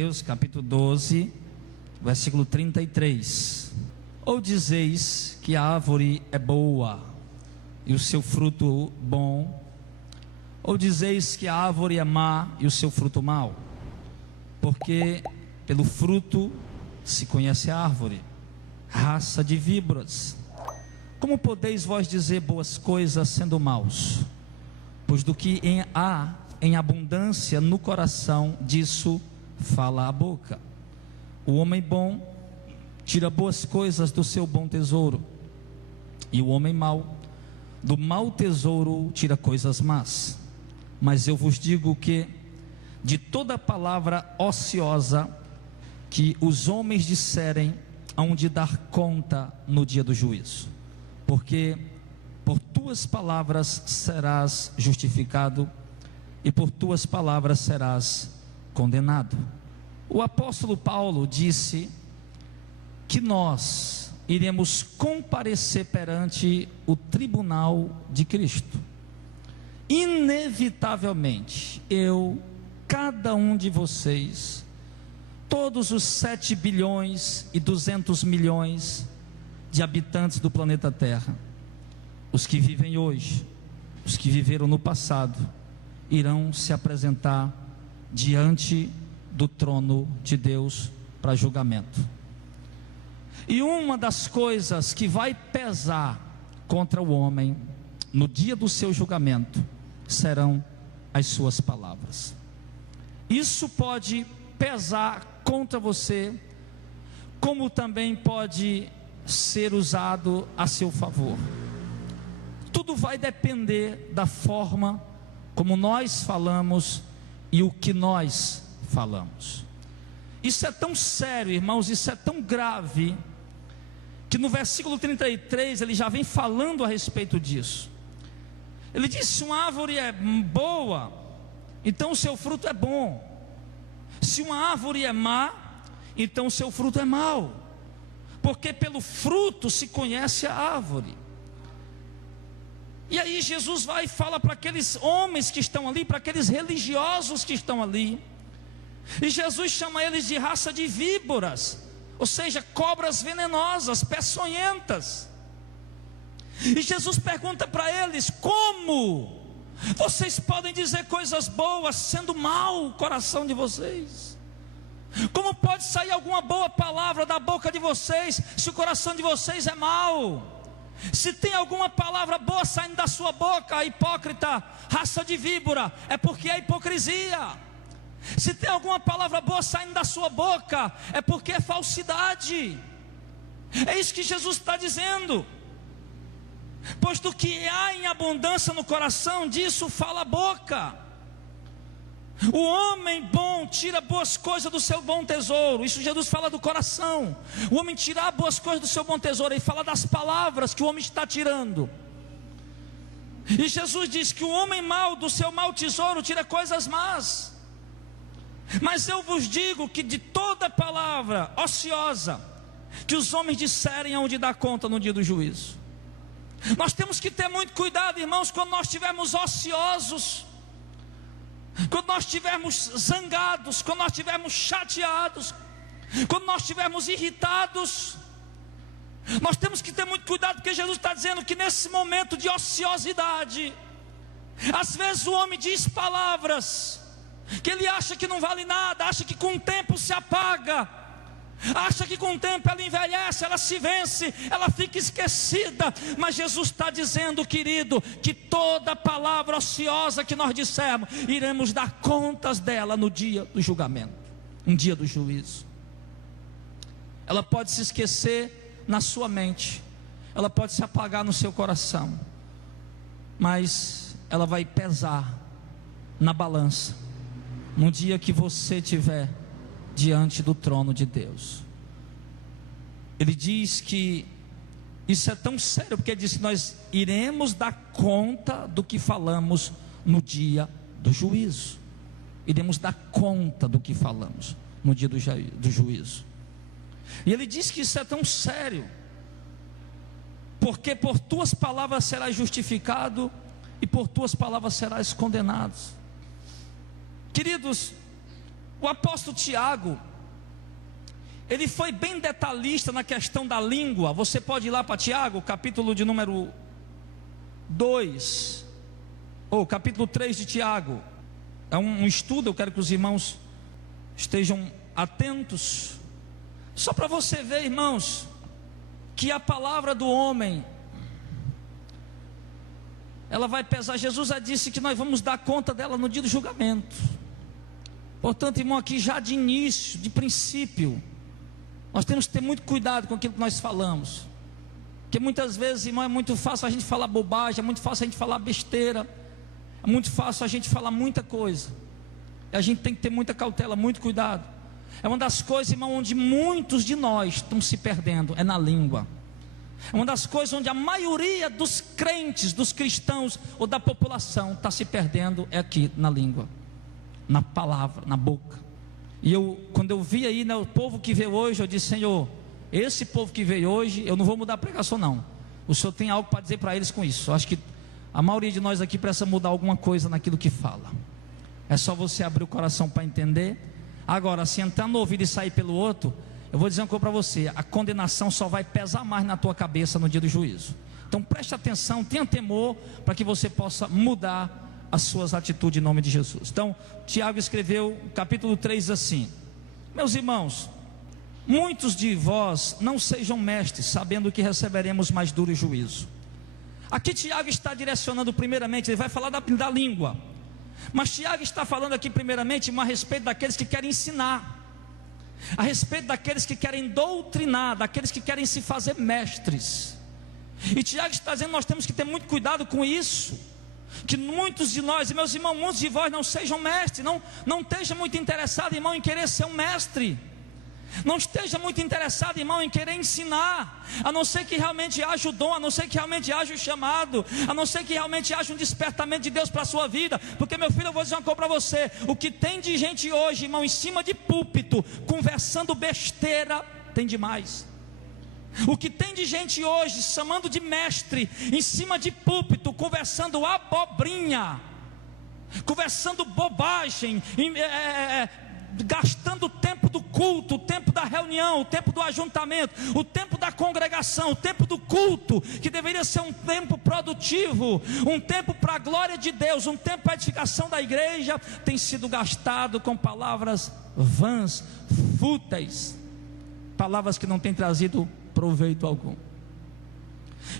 Mateus capítulo 12, versículo 33. Ou dizeis que a árvore é boa e o seu fruto bom, ou dizeis que a árvore é má e o seu fruto mau? Porque pelo fruto se conhece a árvore. Raça de víboras, como podeis vós dizer boas coisas sendo maus? Pois do que há em abundância no coração, disso fala a boca. O homem bom tira boas coisas do seu bom tesouro, e o homem mau do mau tesouro tira coisas más. Mas eu vos digo que de toda palavra ociosa que os homens disserem, hão de dar conta no dia do juízo. Porque por tuas palavras serás justificado, e por tuas palavras serás condenado. O apóstolo Paulo disse que nós iremos comparecer perante o tribunal de Cristo. Inevitavelmente, eu, cada um de vocês, todos os 7 bilhões e 200 milhões de habitantes do planeta Terra, os que vivem hoje, os que viveram no passado, irão se apresentar diante do trono de Deus para julgamento. E uma das coisas que vai pesar contra o homem no dia do seu julgamento serão as suas palavras. Isso pode pesar contra você, como também pode ser usado a seu favor. Tudo vai depender da forma como nós falamos e o que nós falamos. Isso é tão sério, irmãos, isso é tão grave, que no versículo 33 ele já vem falando a respeito disso. Ele diz: se uma árvore é boa, então o seu fruto é bom. Se uma árvore é má, então o seu fruto é mau. Porque pelo fruto se conhece a árvore. E aí Jesus vai e fala para aqueles homens que estão ali, para aqueles religiosos que estão ali. E Jesus chama eles de raça de víboras, ou seja, cobras venenosas, peçonhentas. E Jesus pergunta para eles: como vocês podem dizer coisas boas sendo mau o coração de vocês? Como pode sair alguma boa palavra da boca de vocês se o coração de vocês é mau? Se tem alguma palavra boa saindo da sua boca, hipócrita, raça de víbora, é porque é hipocrisia. Se tem alguma palavra boa saindo da sua boca, é porque é falsidade. É isso que Jesus está dizendo. Pois do que há em abundância no coração, disso fala a boca. O homem bom tira boas coisas do seu bom tesouro. Isso Jesus fala do coração. O homem tirar boas coisas do seu bom tesouro. Ele fala das palavras que o homem está tirando. E Jesus diz que o homem mau do seu mau tesouro tira coisas más. Mas eu vos digo que de toda palavra ociosa que os homens disserem, hão de dar conta no dia do juízo. Nós temos que ter muito cuidado, irmãos, quando nós estivermos ociosos, quando nós estivermos zangados, quando nós estivermos chateados, quando nós estivermos irritados. Nós temos que ter muito cuidado, porque Jesus está dizendo que nesse momento de ociosidade, às vezes o homem diz palavras que ele acha que não vale nada, acha que com o tempo se apaga, acha que com o tempo ela envelhece, ela se vence, ela fica esquecida. Mas Jesus está dizendo, querido, que toda palavra ociosa que nós dissermos, iremos dar contas dela no dia do julgamento, no dia do juízo. Ela pode se esquecer na sua mente, ela pode se apagar no seu coração, mas ela vai pesar na balança no dia que você estiver diante do trono de Deus. Ele diz que isso é tão sério, porque ele diz que nós iremos dar conta do que falamos no dia do juízo. Iremos dar conta do que falamos no dia do juízo. E ele diz que isso é tão sério, porque por tuas palavras serás justificado, e por tuas palavras serás condenado. Queridos, O apóstolo Tiago, ele foi bem detalhista na questão da língua. Você pode ir lá para Tiago, capítulo de número 2, ou capítulo 3 de Tiago. É um estudo, eu quero que os irmãos estejam atentos, só para você ver, irmãos, que a palavra do homem, ela vai pesar. Jesus já disse que nós vamos dar conta dela no dia do julgamento. Portanto, irmão, aqui já de início, de princípio, nós temos que ter muito cuidado com aquilo que nós falamos, porque muitas vezes, irmão, é muito fácil a gente falar bobagem, é muito fácil a gente falar besteira, é muito fácil a gente falar muita coisa, e a gente tem que ter muita cautela, muito cuidado. É uma das coisas, irmão, onde muitos de nós estão se perdendo, é na língua. É uma das coisas onde a maioria dos crentes, dos cristãos ou da população está se perdendo, é aqui na língua, na palavra, na boca. E quando eu vi aí, né, o povo que veio hoje, eu disse: Senhor, esse povo que veio hoje, eu não vou mudar a pregação não. O Senhor tem algo para dizer para eles com isso. Eu acho que a maioria de nós aqui precisa mudar alguma coisa naquilo que fala. É só você abrir o coração para entender. Agora, se entrar no ouvido e sair pelo outro, eu vou dizer uma coisa para você: a condenação só vai pesar mais na tua cabeça no dia do juízo. Então preste atenção, tenha temor, para que você possa mudar as suas atitudes em nome de Jesus. Então, Tiago escreveu, capítulo 3, assim: meus irmãos, muitos de vós não sejam mestres, sabendo que receberemos mais duro juízo. Aqui Tiago está direcionando primeiramente, ele vai falar da língua, mas Tiago está falando aqui primeiramente a respeito daqueles que querem ensinar, a respeito daqueles que querem doutrinar, daqueles que querem se fazer mestres. E Tiago está dizendo: nós temos que ter muito cuidado com isso, que muitos de nós, e meus irmãos, muitos de vós não sejam mestres, não esteja muito interessado, irmão, em querer ser um mestre, não esteja muito interessado, irmão, em querer ensinar, a não ser que realmente haja o dom, a não ser que realmente haja o chamado, a não ser que realmente haja um despertamento de Deus para a sua vida. Porque, meu filho, eu vou dizer uma coisa para você: o que tem de gente hoje, irmão, em cima de púlpito, conversando besteira, tem demais. O que tem de gente hoje, chamando de mestre, em cima de púlpito, conversando abobrinha, conversando bobagem, gastando o tempo do culto, o tempo da reunião, o tempo do ajuntamento, o tempo da congregação, o tempo do culto, que deveria ser um tempo produtivo, um tempo para a glória de Deus, um tempo para a edificação da igreja, tem sido gastado com palavras vãs, fúteis, palavras que não têm trazido proveito algum.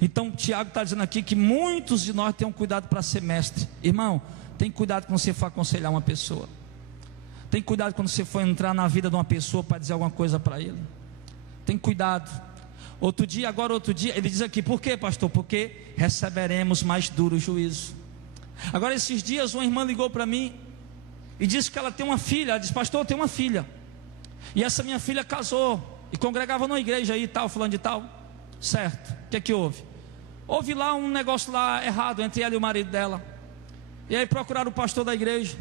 Então Tiago está dizendo aqui que muitos de nós tenham cuidado para ser mestre. Irmão, tem cuidado quando você for aconselhar uma pessoa, tem cuidado quando você for entrar na vida de uma pessoa para dizer alguma coisa para ele, tem cuidado. Outro dia, ele diz aqui: por quê, pastor? Porque receberemos mais duro juízo. Agora, esses dias, uma irmã ligou para mim e disse que ela tem uma filha. Ela disse: pastor, eu tenho uma filha, e essa minha filha casou e congregava numa igreja aí, tal, fulano de tal. Certo, o que houve? Houve lá um negócio lá errado entre ela e o marido dela. E aí procuraram o pastor da igreja.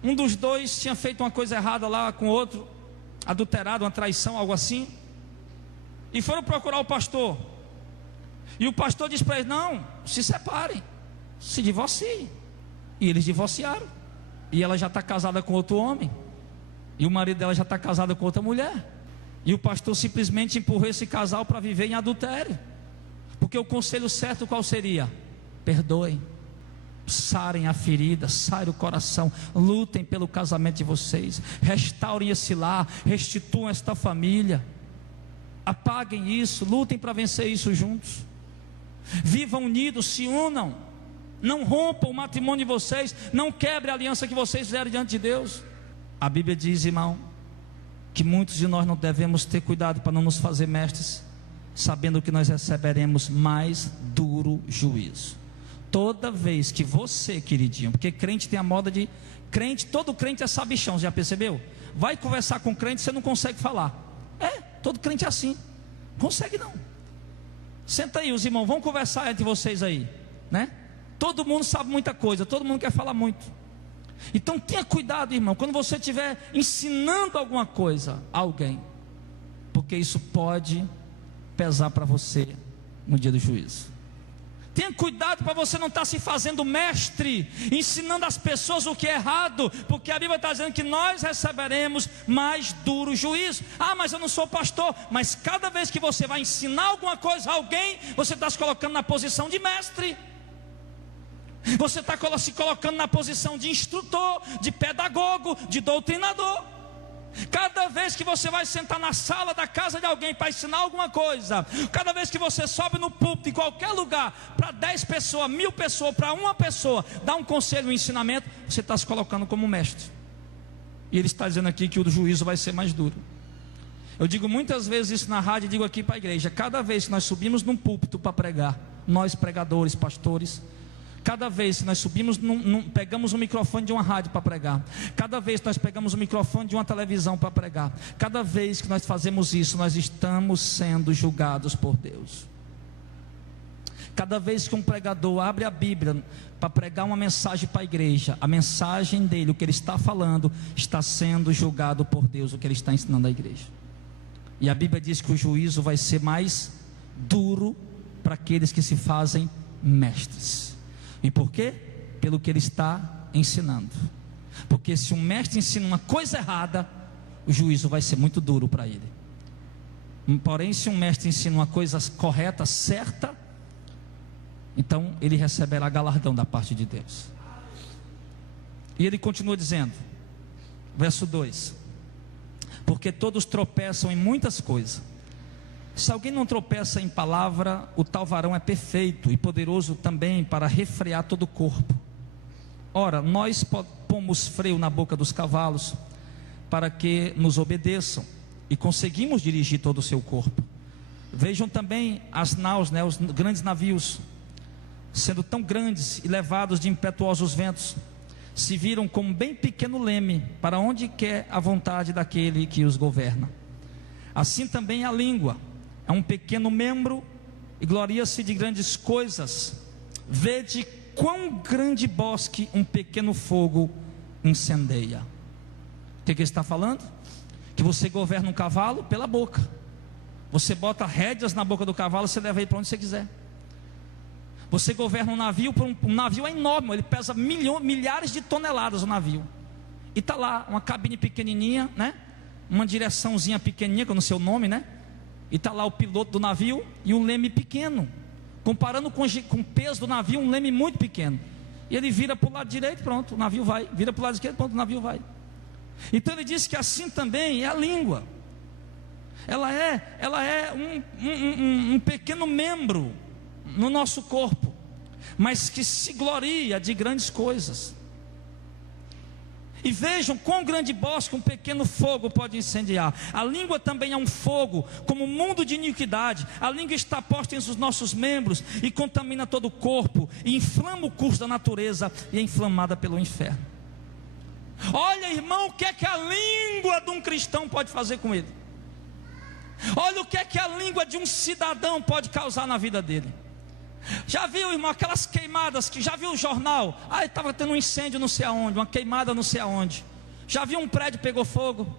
Um dos dois tinha feito uma coisa errada lá com o outro, adulterado, uma traição, algo assim. E foram procurar o pastor. E o pastor disse para eles: não, se separem, se divorciem. E eles divorciaram. E ela já está casada com outro homem, e o marido dela já está casado com outra mulher. E o pastor simplesmente empurrou esse casal para viver em adultério. Porque o conselho certo qual seria? Perdoem, sarem a ferida, sarem o coração, lutem pelo casamento de vocês, restaurem esse lar, restituam esta família, apaguem isso, lutem para vencer isso juntos, vivam unidos, se unam, não rompam o matrimônio de vocês, não quebrem a aliança que vocês fizeram diante de Deus. A Bíblia diz, irmão, que muitos de nós não devemos ter cuidado para não nos fazer mestres, sabendo que nós receberemos mais duro juízo. Toda vez que você, queridinho, porque crente tem a moda de crente, todo crente é sabichão, já percebeu? Vai conversar com crente, você não consegue falar. Todo crente é assim, consegue não. Senta aí, os irmãos, vamos conversar entre vocês aí, né? Todo mundo sabe muita coisa, todo mundo quer falar muito. Então tenha cuidado, irmão, quando você estiver ensinando alguma coisa a alguém, porque isso pode pesar para você no dia do juízo. Tenha cuidado para você não estar se fazendo mestre, ensinando as pessoas o que é errado, porque a Bíblia está dizendo que nós receberemos mais duro juízo. Ah, mas eu não sou pastor. Mas cada vez que você vai ensinar alguma coisa a alguém, você está se colocando na posição de mestre. Você está se colocando na posição de instrutor, de pedagogo, de doutrinador. Cada vez que você vai sentar na sala da casa de alguém para ensinar alguma coisa, cada vez que você sobe no púlpito em qualquer lugar, para 10 pessoas, 1000 pessoas, para uma pessoa, dá um conselho, um ensinamento, você está se colocando como mestre. E ele está dizendo aqui que o juízo vai ser mais duro. Eu digo muitas vezes isso na rádio e digo aqui para a igreja: cada vez que nós subimos num púlpito para pregar, nós pregadores, pastores, cada vez que nós subimos, pegamos um microfone de uma rádio para pregar, cada vez que nós pegamos um microfone de uma televisão para pregar, cada vez que nós fazemos isso, nós estamos sendo julgados por Deus. Cada vez que um pregador abre a Bíblia para pregar uma mensagem para a igreja, a mensagem dele, o que ele está falando, está sendo julgado por Deus, o que ele está ensinando à igreja. E a Bíblia diz que o juízo vai ser mais duro para aqueles que se fazem mestres. E por quê? Pelo que ele está ensinando. Porque se um mestre ensina uma coisa errada, o juízo vai ser muito duro para ele. Porém, se um mestre ensina uma coisa correta, certa, então ele receberá galardão da parte de Deus. E ele continua dizendo, verso 2: porque todos tropeçam em muitas coisas. Se alguém não tropeça em palavra, o tal varão é perfeito e poderoso também para refrear todo o corpo. Ora, nós pomos freio na boca dos cavalos para que nos obedeçam, e conseguimos dirigir todo o seu corpo. Vejam também as naus, os grandes navios, sendo tão grandes e levados de impetuosos ventos, se viram como bem pequeno leme para onde quer a vontade daquele que os governa. Assim também a língua é um pequeno membro e gloria-se de grandes coisas. Vede quão grande bosque um pequeno fogo incendeia. O que ele está falando? Que você governa um cavalo pela boca. Você bota rédeas na boca do cavalo, você leva ele para onde você quiser. Você governa um navio, um navio é enorme, ele pesa milhares de toneladas o navio. E está lá uma cabine pequenininha, uma direçãozinha pequenininha, que eu não sei o nome, e está lá o piloto do navio e um leme pequeno, comparando com o peso do navio, um leme muito pequeno. E ele vira para o lado direito, pronto, o navio vai. Vira para o lado esquerdo, pronto, o navio vai. Então ele diz que assim também é a língua. Ela é um pequeno membro no nosso corpo, mas que se gloria de grandes coisas. E vejam quão grande bosque um pequeno fogo pode incendiar. A língua também é um fogo, como um mundo de iniquidade. A língua está posta entre os nossos membros e contamina todo o corpo, e inflama o curso da natureza, e é inflamada pelo inferno. Olha, irmão, o que é que a língua de um cristão pode fazer com ele? Olha o que é que a língua de um cidadão pode causar na vida dele. Já viu, irmão, aquelas queimadas que já viu o jornal? Estava tendo um incêndio não sei aonde, uma queimada não sei aonde. Já viu um prédio pegou fogo?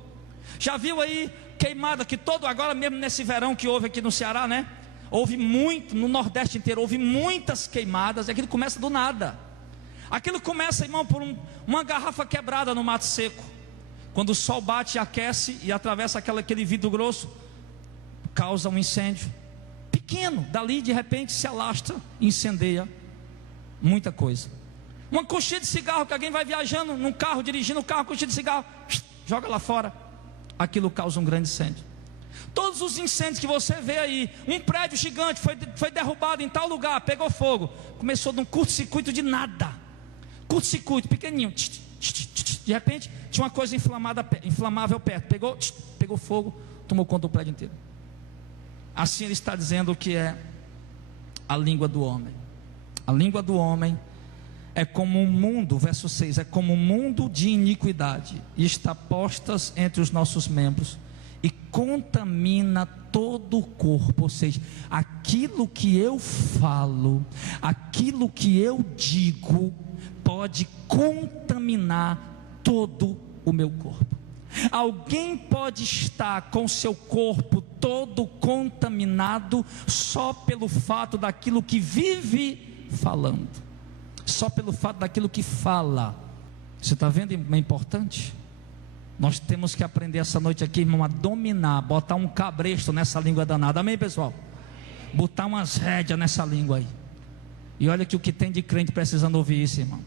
Já viu aí queimada que agora mesmo nesse verão que houve aqui no Ceará, houve muito, no Nordeste inteiro, houve muitas queimadas, e aquilo começa do nada. Aquilo começa, irmão, por uma garrafa quebrada no mato seco. Quando o sol bate e aquece e atravessa aquele vidro grosso, causa um incêndio pequeno, dali de repente se alastra e incendeia muita coisa. Uma coxinha de cigarro, que alguém vai viajando num carro, dirigindo o carro, coxinha de cigarro, joga lá fora, aquilo causa um grande incêndio. Todos os incêndios que você vê aí, um prédio gigante foi derrubado em tal lugar, pegou fogo, começou de um curto-circuito de nada, curto-circuito pequenininho, de repente tinha uma coisa inflamável perto, pegou fogo, tomou conta do prédio inteiro. Assim ele está dizendo que é a língua do homem. A língua do homem é como um mundo, verso 6, é como um mundo de iniquidade, e está postas entre os nossos membros, e contamina todo o corpo. Ou seja, aquilo que eu falo, aquilo que eu digo, pode contaminar todo o meu corpo. Alguém pode estar com seu corpo todo contaminado só pelo fato daquilo que vive falando. Só pelo fato daquilo que fala. Você está vendo como é importante? Nós temos que aprender essa noite aqui, irmão, a dominar, botar um cabresto nessa língua danada. Amém, pessoal? Botar umas rédeas nessa língua aí. E olha que o que tem de crente precisando ouvir isso, irmão.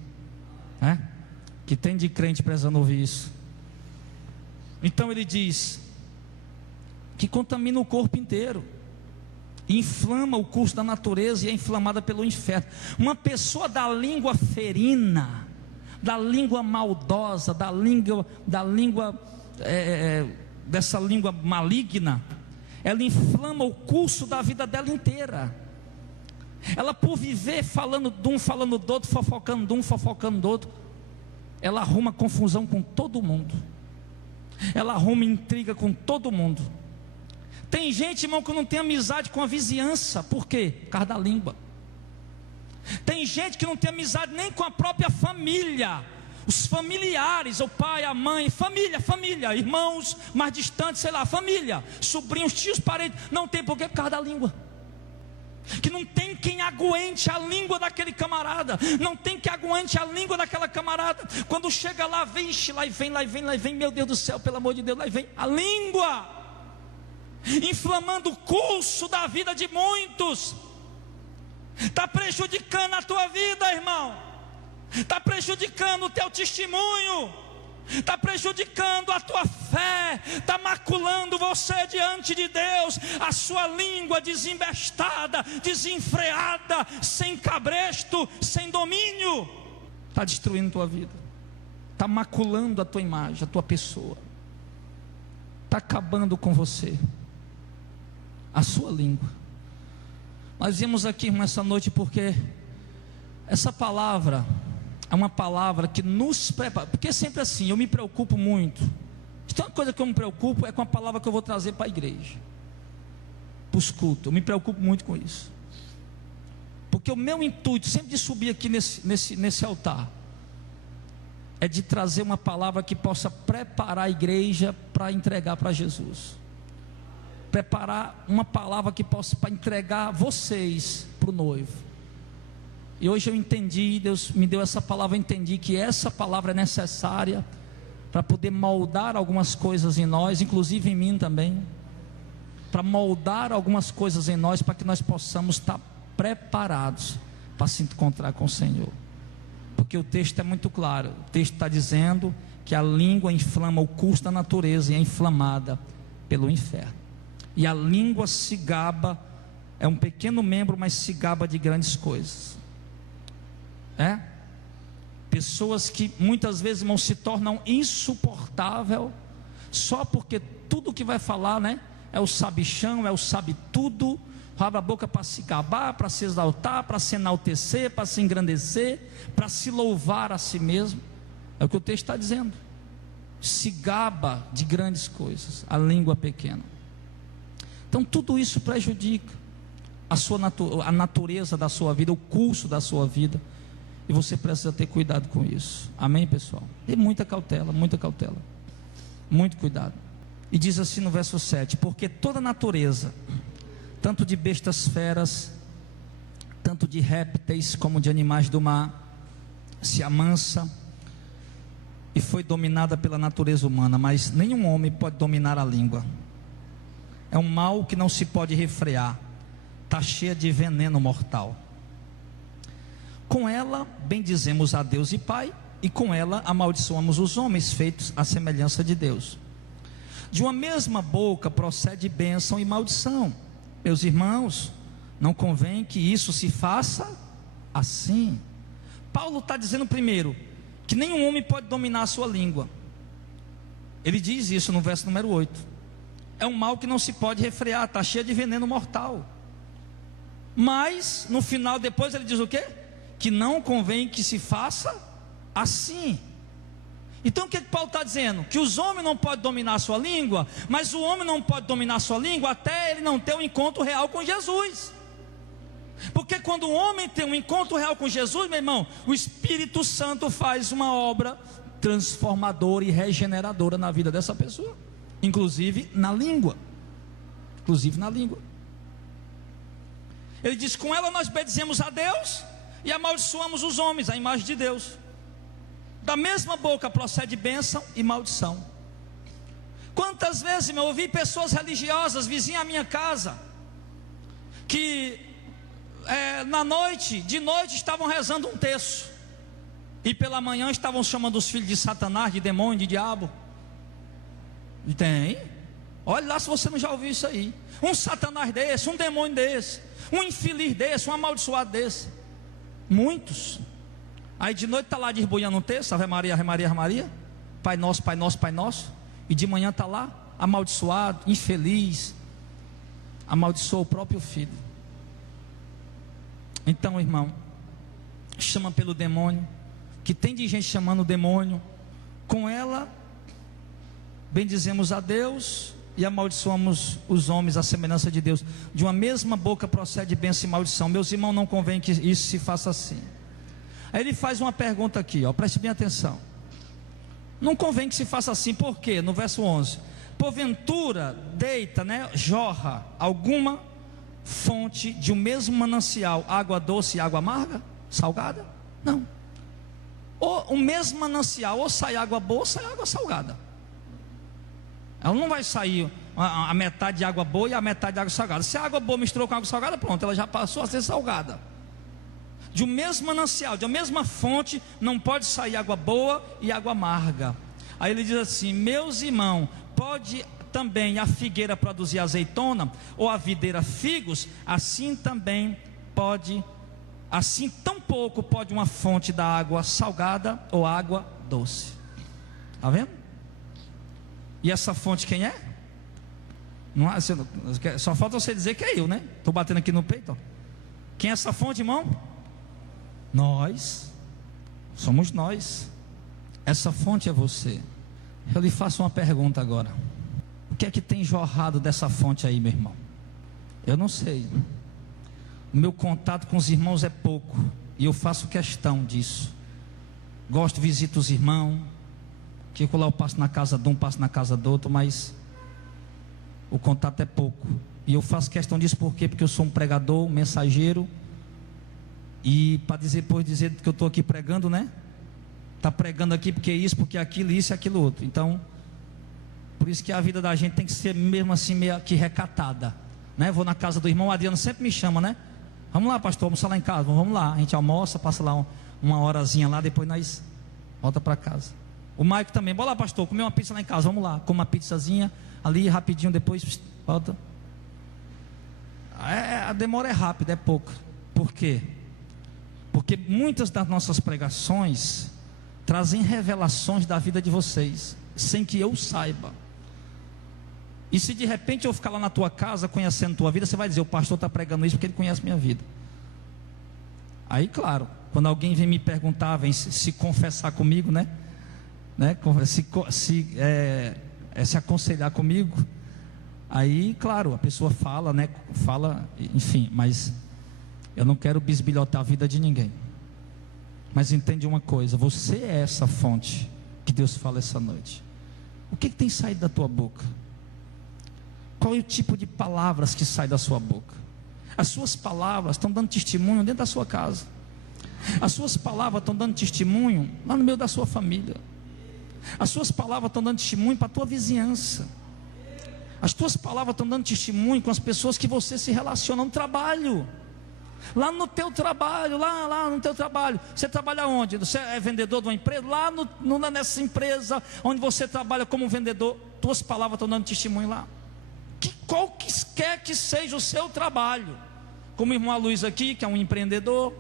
Que tem de crente precisando ouvir isso. Então ele diz que contamina o corpo inteiro, inflama o curso da natureza e é inflamada pelo inferno. Uma pessoa da língua ferina, da língua maldosa, dessa língua maligna, ela inflama o curso da vida dela inteira. Ela, por viver falando de um, falando do outro, fofocando de um, fofocando do outro, ela arruma confusão com todo mundo, ela arruma intriga com todo mundo. Tem gente, irmão, que não tem amizade com a vizinhança. Por quê? Por causa da língua. Tem gente que não tem amizade nem com a própria família, os familiares, o pai, a mãe, família, irmãos mais distantes, sei lá, família, sobrinhos, tios, parentes. Não tem, por quê? Por causa da língua. Que não tem quem aguente a língua daquele camarada, não tem quem aguente a língua daquela camarada. Quando chega lá, vixe, lá vem, meu Deus do céu, pelo amor de Deus, lá vem a língua, inflamando o curso da vida de muitos. Está prejudicando a tua vida, irmão, está prejudicando o teu testemunho, está prejudicando a tua fé, está maculando você diante de Deus. A sua língua desembestada, desenfreada, sem cabresto, sem domínio, está destruindo a tua vida, está maculando a tua imagem, a tua pessoa, está acabando com você, a sua língua. Nós viemos aqui, irmão, essa noite porque essa palavra é uma palavra que nos prepara. Porque é sempre assim, eu me preocupo muito. Se tem uma coisa que eu me preocupo, é com a palavra que eu vou trazer para a igreja, para os cultos. Eu me preocupo muito com isso. Porque o meu intuito, sempre de subir aqui nesse altar, é de trazer uma palavra que possa preparar a igreja para entregar para Jesus. Preparar uma palavra que possa para entregar vocês para o noivo. E hoje eu entendi, Deus me deu essa palavra, eu entendi que essa palavra é necessária para poder moldar algumas coisas em nós, inclusive em mim também, para moldar algumas coisas em nós, para que nós possamos estar preparados para se encontrar com o Senhor. Porque o texto é muito claro, o texto está dizendo que a língua inflama o curso da natureza e é inflamada pelo inferno. E a língua se gaba, é um pequeno membro, mas se gaba de grandes coisas. Pessoas que muitas vezes, irmão, se tornam insuportável, só porque tudo que vai falar, é o sabichão, é o sabe tudo, abre a boca para se gabar, para se exaltar, para se enaltecer, para se engrandecer, para se louvar a si mesmo. É o que o texto está dizendo. Se gaba de grandes coisas, a língua pequena. Então tudo isso prejudica a natureza da sua vida, o curso da sua vida. E você precisa ter cuidado com isso. Amém, pessoal? Tem muita cautela, muito cuidado. E diz assim no verso 7: porque toda natureza, tanto de bestas feras, tanto de répteis como de animais do mar, se amansa e foi dominada pela natureza humana, mas nenhum homem pode dominar a língua. É um mal que não se pode refrear, está cheia de veneno mortal. Com ela bendizemos a Deus e Pai, e com ela amaldiçoamos os homens feitos à semelhança de Deus. De uma mesma boca procede bênção e maldição. Meus irmãos, não convém que isso se faça assim. Paulo está dizendo primeiro que nenhum homem pode dominar a sua língua. Ele diz isso no verso número 8. É um mal que não se pode refrear, está cheio de veneno mortal. Mas no final, depois ele diz o quê? Que não convém que se faça assim. Então o que Paulo está dizendo? Que os homens não podem dominar a sua língua, mas o homem não pode dominar a sua língua até ele não ter um encontro real com Jesus. Porque quando o homem tem um encontro real com Jesus, meu irmão, o Espírito Santo faz uma obra transformadora e regeneradora na vida dessa pessoa, inclusive na língua. Ele diz: com ela nós bendizemos a Deus, e amaldiçoamos os homens, a imagem de Deus. Da mesma boca procede bênção e maldição. Quantas vezes eu ouvi pessoas religiosas, vizinhas à minha casa, que de noite estavam rezando um terço, e pela manhã estavam chamando os filhos de Satanás, de demônio, de diabo. E tem, olha lá se você não já ouviu isso aí. Um Satanás desse, um demônio desse, um infeliz desse, um amaldiçoado desse. Muitos. Aí de noite está lá desboiando um texto, Ave Maria, Ave Maria, Ave Maria, Pai Nosso, Pai Nosso, Pai Nosso. E de manhã está lá, amaldiçoado, infeliz, amaldiçoou o próprio filho. Então, irmão, chama pelo demônio, que tem de gente chamando o demônio. Com ela, bendizemos a Deus e amaldiçoamos os homens à semelhança de Deus. De uma mesma boca procede bênção e maldição. Meus irmãos, não convém que isso se faça assim. Aí ele faz uma pergunta aqui, preste bem atenção. Não convém que se faça assim, por quê? No verso 11: porventura deita, jorra alguma fonte de um mesmo manancial, água doce e água amarga, salgada? Não. Ou o mesmo manancial, ou sai água boa, ou sai água salgada. Ela não vai sair a metade de água boa e a metade de água salgada. Se a água boa misturou com água salgada, pronto, ela já passou a ser salgada. De um mesmo manancial, de uma mesma fonte, não pode sair água boa e água amarga. Aí ele diz assim: meus irmãos, pode também a figueira produzir azeitona, ou a videira figos? Assim também pode, assim tão pouco pode uma fonte da água salgada ou água doce. Está vendo? E essa fonte quem é? Não, só falta você dizer que é eu, né? Estou batendo aqui no peito. Quem é essa fonte, irmão? Nós. Somos nós. Essa fonte é você. Eu lhe faço uma pergunta agora. O que é que tem jorrado dessa fonte aí, meu irmão? Eu não sei. O meu contato com os irmãos é pouco, e eu faço questão disso. Gosto, visito os irmãos, que lá eu passo na casa de um, passo na casa do outro, mas o contato é pouco. E eu faço questão disso por quê? Porque eu sou um pregador, um mensageiro. E para dizer que eu estou aqui pregando, está pregando aqui porque isso, porque aquilo, isso e aquilo outro. Então, por isso que a vida da gente tem que ser mesmo assim, meio que recatada, Vou na casa do irmão, o Adriano sempre me chama, Vamos lá, pastor, almoçar lá em casa. Vamos lá, a gente almoça, passa lá uma horazinha lá, depois nós volta para casa. O Maico também: bora lá, pastor, comer uma pizza lá em casa. Vamos lá, come uma pizzazinha ali, rapidinho, depois volta. A demora é rápida, é pouca. Por quê? Porque muitas das nossas pregações trazem revelações da vida de vocês, sem que eu saiba. E se de repente eu ficar lá na tua casa, conhecendo tua vida, você vai dizer: o pastor está pregando isso porque ele conhece minha vida. Aí, claro, quando alguém vem me perguntar, vem se confessar comigo, se aconselhar comigo, aí, claro, a pessoa fala, enfim, mas eu não quero bisbilhotar a vida de ninguém. Mas entende uma coisa: você é essa fonte que Deus fala essa noite. O que tem saído da tua boca? Qual é o tipo de palavras que sai da sua boca? As suas palavras estão dando testemunho dentro da sua casa. As suas palavras estão dando testemunho lá no meio da sua família. As suas palavras estão dando testemunho para a tua vizinhança. As tuas palavras estão dando testemunho com as pessoas que você se relaciona no trabalho. Lá no teu trabalho, lá no teu trabalho. Você trabalha onde? Você é vendedor de uma empresa? Lá nessa empresa onde você trabalha como vendedor, tuas palavras estão dando testemunho lá. Qualquer que seja o seu trabalho, como o irmão Luiz aqui, que é um empreendedor,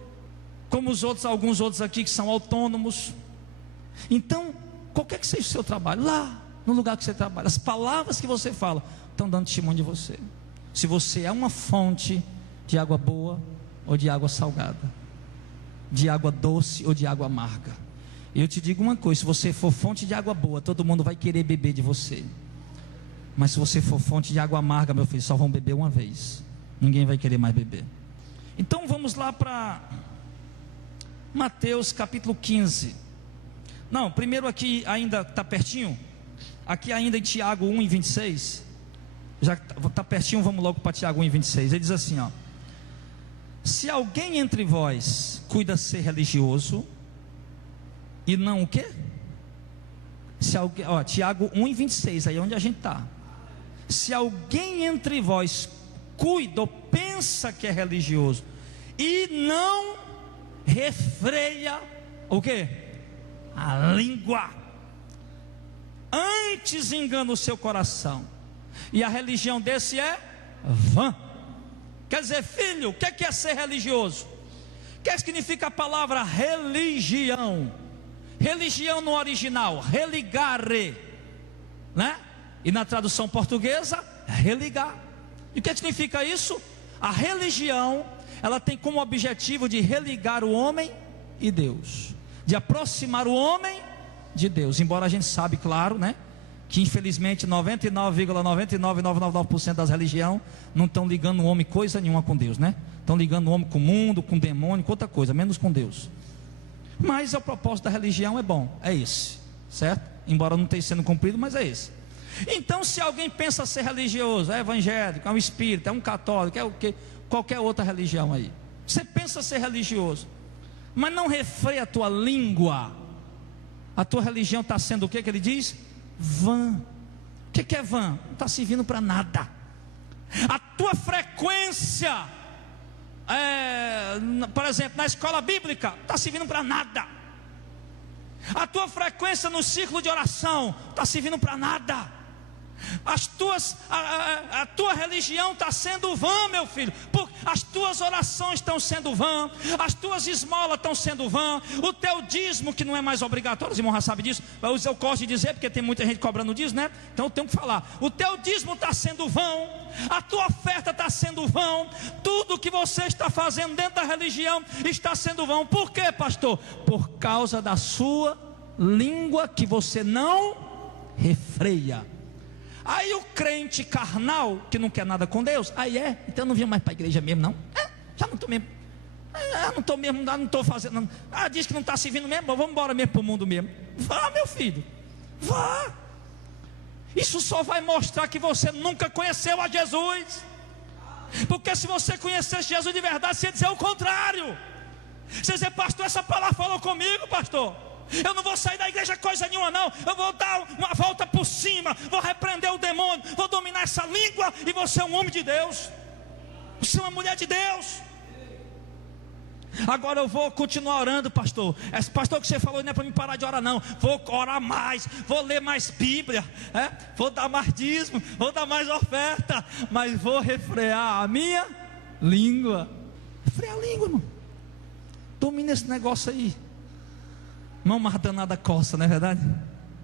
como alguns outros aqui que são autônomos. Então, qualquer que seja o seu trabalho, lá no lugar que você trabalha, as palavras que você fala estão dando testemunho de você. Se você é uma fonte de água boa ou de água salgada, de água doce ou de água amarga. Eu te digo uma coisa: se você for fonte de água boa, todo mundo vai querer beber de você. Mas se você for fonte de água amarga, meu filho, só vão beber uma vez, ninguém vai querer mais beber. Então vamos lá para Mateus capítulo 15. Não, primeiro aqui ainda está pertinho. Aqui ainda em Tiago 1 e 26. Já está pertinho, vamos logo para Tiago 1 e 26. Ele diz assim, Se alguém entre vós cuida ser religioso e não o quê? Se alguém, Tiago 1:26, aí é onde a gente está. Se alguém entre vós cuida ou pensa que é religioso e não refreia o quê? A língua, antes engana o seu coração, e a religião desse é vã. Quer dizer, filho, o que é ser religioso? O que significa a palavra religião? Religião no original, religare, né? E na tradução portuguesa, religar. E o que significa isso? A religião, ela tem como objetivo de religar o homem e Deus, de aproximar o homem de Deus. Embora a gente sabe, claro, né, que infelizmente 99,99999% das religiões não estão ligando o homem coisa nenhuma com Deus, né? Estão ligando o homem com o mundo, com o demônio, com outra coisa, menos com Deus. Mas o propósito da religião é bom, é esse, certo? Embora não esteja sendo cumprido, mas é esse. Então, se alguém pensa ser religioso, é evangélico, é um espírita, é um católico, é o que, qualquer outra religião aí, você pensa ser religioso, mas não refreia a tua língua, a tua religião está sendo o que ele diz? Vã. O que é vã? Não está servindo para nada. A tua frequência, por exemplo, na escola bíblica, não está servindo para nada. A tua frequência no círculo de oração está servindo para nada. A tua religião está sendo vã, meu filho. As tuas orações estão sendo vã, as tuas esmolas estão sendo vã, o teu dízimo, que não é mais obrigatório, os irmãos já sabem disso, mas eu gosto de dizer, porque tem muita gente cobrando dízimo, né? Então eu tenho que falar. O teu dízimo está sendo vão, a tua oferta está sendo vão, tudo que você está fazendo dentro da religião está sendo vão. Por quê, pastor? Por causa da sua língua, que você não refreia. Aí o crente carnal, que não quer nada com Deus, então eu não vim mais para a igreja mesmo, não. Já não estou mesmo. Não estou fazendo. Não. Diz que não está servindo mesmo, vamos embora mesmo para o mundo mesmo. Vá, meu filho, vá. Isso só vai mostrar que você nunca conheceu a Jesus. Porque se você conhecesse Jesus de verdade, você ia dizer o contrário. Você ia dizer, pastor, essa palavra falou comigo, pastor. Eu não vou sair da igreja coisa nenhuma não. Eu vou dar uma volta por cima, vou repreender o demônio, vou dominar essa língua. E você é um homem de Deus, você é uma mulher de Deus. Agora eu vou continuar orando, pastor. Esse pastor que você falou não é para mim parar de orar não. Vou orar mais, vou ler mais Bíblia, vou dar mais dízimo, vou dar mais oferta, mas vou refrear a minha língua. Refrear a língua, irmão. Domina esse negócio aí. Mão mais danada coça, não é verdade?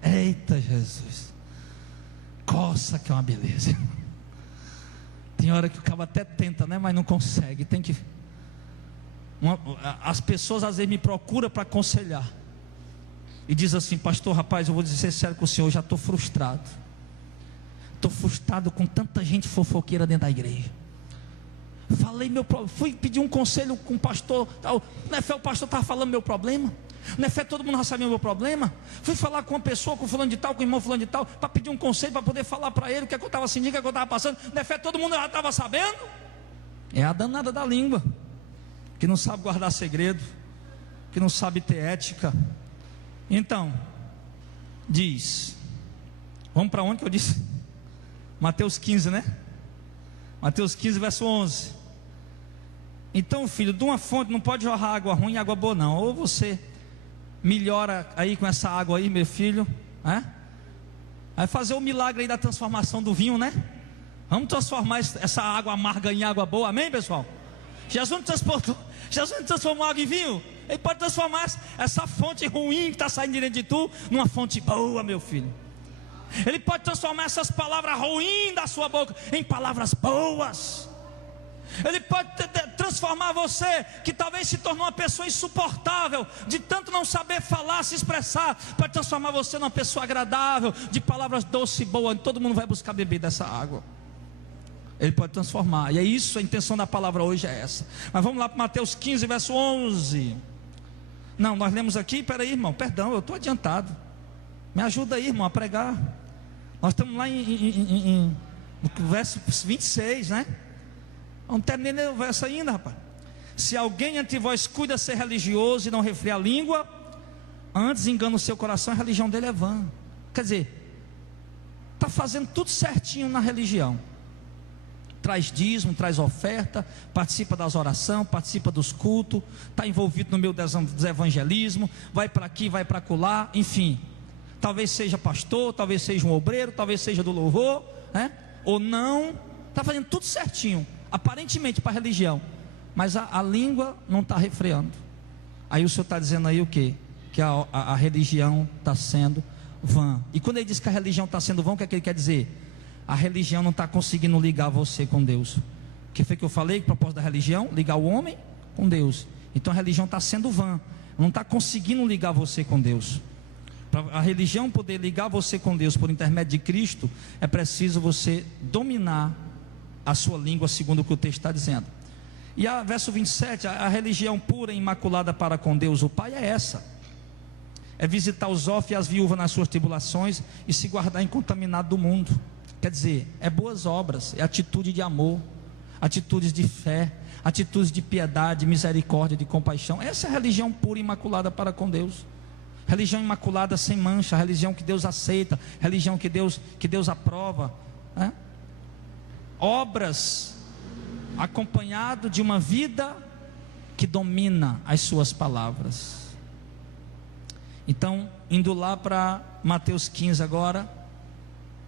Eita Jesus, coça que é uma beleza. Tem hora que o cabo até tenta, né? Mas não consegue. Tem que. As pessoas às vezes me procuram para aconselhar e diz assim, pastor, rapaz, eu vou dizer sério com o senhor, eu já estou frustrado. Estou frustrado com tanta gente fofoqueira dentro da igreja. Falei meu problema, fui pedir um conselho com o pastor, não é fé, o pastor estava falando meu problema. Não é fé, todo mundo já sabia o meu problema. Fui falar com uma pessoa, com fulano de tal, com o irmão fulano de tal, para pedir um conselho, para poder falar para ele o que eu estava sentindo, o que eu estava passando. Não é fé, todo mundo já estava sabendo. É a danada da língua, que não sabe guardar segredo, que não sabe ter ética. Então, diz, vamos para onde que eu disse? Mateus 15, né? Mateus 15, verso 11. Então, filho, de uma fonte não pode jorrar água ruim e água boa não. Ou você melhora aí com essa água aí, meu filho, vai fazer o milagre aí da transformação do vinho, né? Vamos transformar essa água amarga em água boa, amém, pessoal? Jesus não transformou água em vinho. Ele pode transformar essa fonte ruim que está saindo de dentro de tu numa fonte boa, meu filho. Ele pode transformar essas palavras ruins da sua boca em palavras boas. Ele pode transformar você, que talvez se tornou uma pessoa insuportável, de tanto não saber falar, se expressar, pode transformar você numa pessoa agradável, de palavras doces e boas. Todo mundo vai buscar beber dessa água. Ele pode transformar, e é isso, a intenção da palavra hoje é essa. Mas vamos lá para Mateus 15, verso 11. Não, nós lemos aqui, peraí irmão, perdão, eu estou adiantado. Me ajuda aí, irmão, a pregar. Nós estamos lá no verso 26, né? Não terminei o verso ainda, rapaz. Se alguém entre vós cuida ser religioso e não refreia a língua, antes engana o seu coração, a religião dele é vã. Quer dizer, está fazendo tudo certinho na religião. Traz dízimo, traz oferta, participa das orações, participa dos cultos, está envolvido no meio dos evangelismos, vai para aqui, vai para acolá, enfim. Talvez seja pastor, talvez seja um obreiro, talvez seja do louvor, né? Ou não, está fazendo tudo certinho, aparentemente para a religião, mas a língua não está refreando. Aí o senhor está dizendo aí o quê? Que a religião está sendo vã. E quando ele diz que a religião está sendo vã, o que é que ele quer dizer? A religião não está conseguindo ligar você com Deus. O que foi que eu falei? O propósito da religião? Ligar o homem com Deus. Então a religião está sendo vã, não está conseguindo ligar você com Deus. Para a religião poder ligar você com Deus por intermédio de Cristo, é preciso você dominar a sua língua, segundo o que o texto está dizendo. E verso 27, a religião pura e imaculada para com Deus o Pai é essa: é visitar os órfãos e as viúvas nas suas tribulações e se guardar incontaminado do mundo. Quer dizer, é boas obras, é atitude de amor, atitudes de fé, atitudes de piedade, de misericórdia, de compaixão. Essa é a religião pura e imaculada para com Deus. Religião imaculada sem mancha, religião que Deus aceita, religião que Deus aprova, né? Obras acompanhado de uma vida que domina as suas palavras. Então, indo lá para Mateus 15 agora.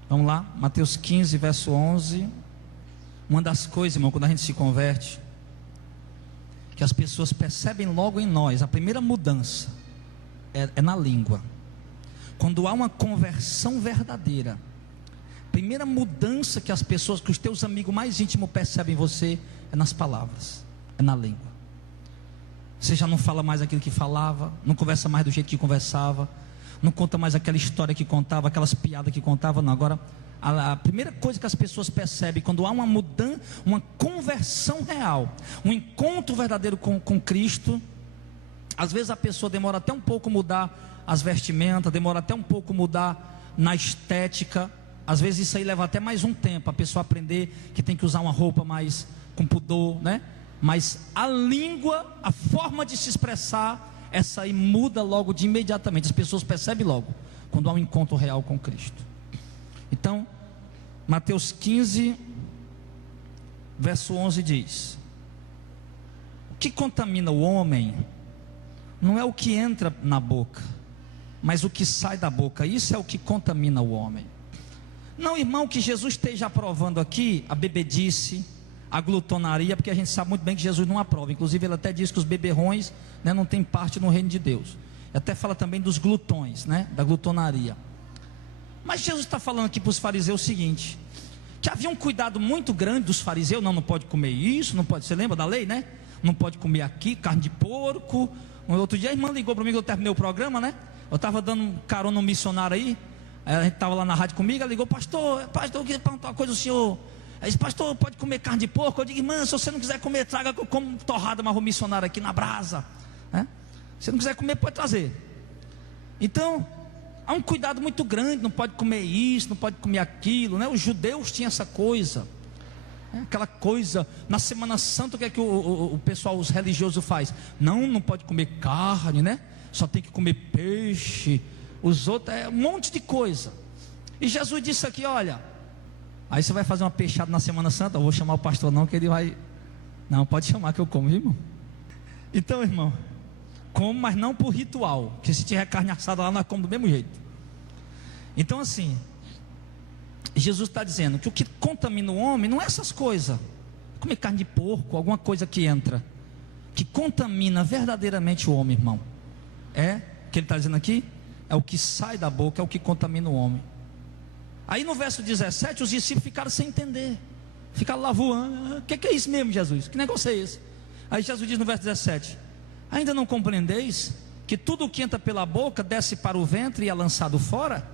Vamos lá, Mateus 15, verso 11. Uma das coisas, irmão, quando a gente se converte, que as pessoas percebem logo em nós, a primeira mudança é na língua. Quando há uma conversão verdadeira, a primeira mudança que as pessoas, que os teus amigos mais íntimos percebem em você, é nas palavras, é na língua. Você já não fala mais aquilo que falava, não conversa mais do jeito que conversava, não conta mais aquela história que contava, aquelas piadas que contava, não. Agora, a primeira coisa que as pessoas percebem, quando há uma mudança, uma conversão real, um encontro verdadeiro com Cristo, às vezes a pessoa demora até um pouco mudar as vestimentas, demora até um pouco mudar na estética, às vezes isso aí leva até mais um tempo, a pessoa aprender que tem que usar uma roupa mais com pudor, né? Mas a língua, a forma de se expressar, essa aí muda logo de imediatamente. As pessoas percebem logo quando há um encontro real com Cristo. Então, Mateus 15, verso 11 diz: o que contamina o homem não é o que entra na boca, mas o que sai da boca. Isso é o que contamina o homem. Não, irmão, que Jesus esteja aprovando aqui a bebedice, a glutonaria, porque a gente sabe muito bem que Jesus não aprova. Inclusive ele até diz que os beberrões, né, não tem parte no reino de Deus. Até fala também dos glutões, né, da glutonaria. Mas Jesus está falando aqui para os fariseus o seguinte: que havia um cuidado muito grande dos fariseus. Não pode comer isso, não pode. Você lembra da lei, né? Não pode comer aqui carne de porco. Outro dia a irmã ligou para mim, que eu terminei o programa, né? Eu estava dando carona no missionário aí, a gente estava lá na rádio comigo. Ela ligou: pastor, eu queria perguntar uma coisa ao senhor. Aí disse: pastor, pode comer carne de porco? Eu digo: irmã, se você não quiser comer, traga, que eu como torrada, mas vou missionário aqui na brasa, né? Se não quiser comer, pode trazer. Então, há um cuidado muito grande, não pode comer isso, não pode comer aquilo, né? Os judeus tinham essa coisa, né? Aquela coisa, na Semana Santa, o que é que o pessoal, os religiosos faz? Não pode comer carne, né? Só tem que comer peixe, os outros, um monte de coisa. E Jesus disse aqui: olha, aí você vai fazer uma peixada na Semana Santa. Eu vou chamar o pastor não, que ele vai... Não, pode chamar que eu como, viu, irmão? Então, irmão, como, mas não por ritual, porque se tiver carne assada lá, nós comemos do mesmo jeito. Então assim, Jesus está dizendo que o que contamina o homem não é essas coisas, comer carne de porco, alguma coisa que entra, que contamina verdadeiramente o homem, irmão, é, o que ele está dizendo aqui, é o que sai da boca, é o que contamina o homem. Aí no verso 17, os discípulos ficaram sem entender, ficaram lá voando: o que é isso mesmo, Jesus? Que negócio é esse? Aí Jesus diz no verso 17: ainda não compreendeis que tudo o que entra pela boca desce para o ventre e é lançado fora?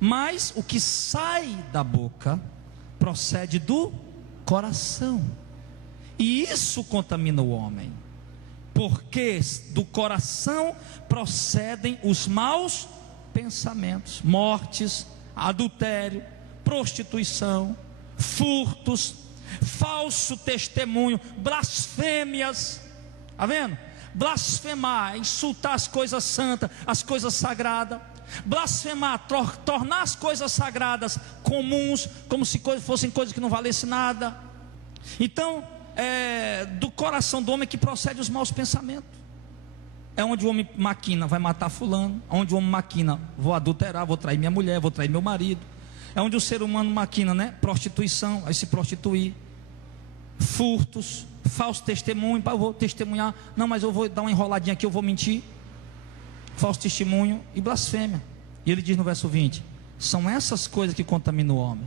Mas o que sai da boca procede do coração, e isso contamina o homem, porque do coração procedem os maus pensamentos, mortes, adultério, prostituição, furtos, falso testemunho, blasfêmias, Está vendo? Blasfemar é insultar as coisas santas, as coisas sagradas. Blasfemar, tornar as coisas sagradas comuns, como se fossem coisas que não valessem nada. Então, do coração do homem que procede os maus pensamentos. É onde o homem maquina, vai matar fulano. Onde o homem maquina, vou adulterar, vou trair minha mulher, vou trair meu marido. É onde o ser humano maquina, né? Prostituição, vai se prostituir. Furtos, falso testemunho, eu vou testemunhar. Não, mas eu vou dar uma enroladinha aqui, eu vou mentir. Falso testemunho e blasfêmia. E ele diz no verso 20: são essas coisas que contaminam o homem.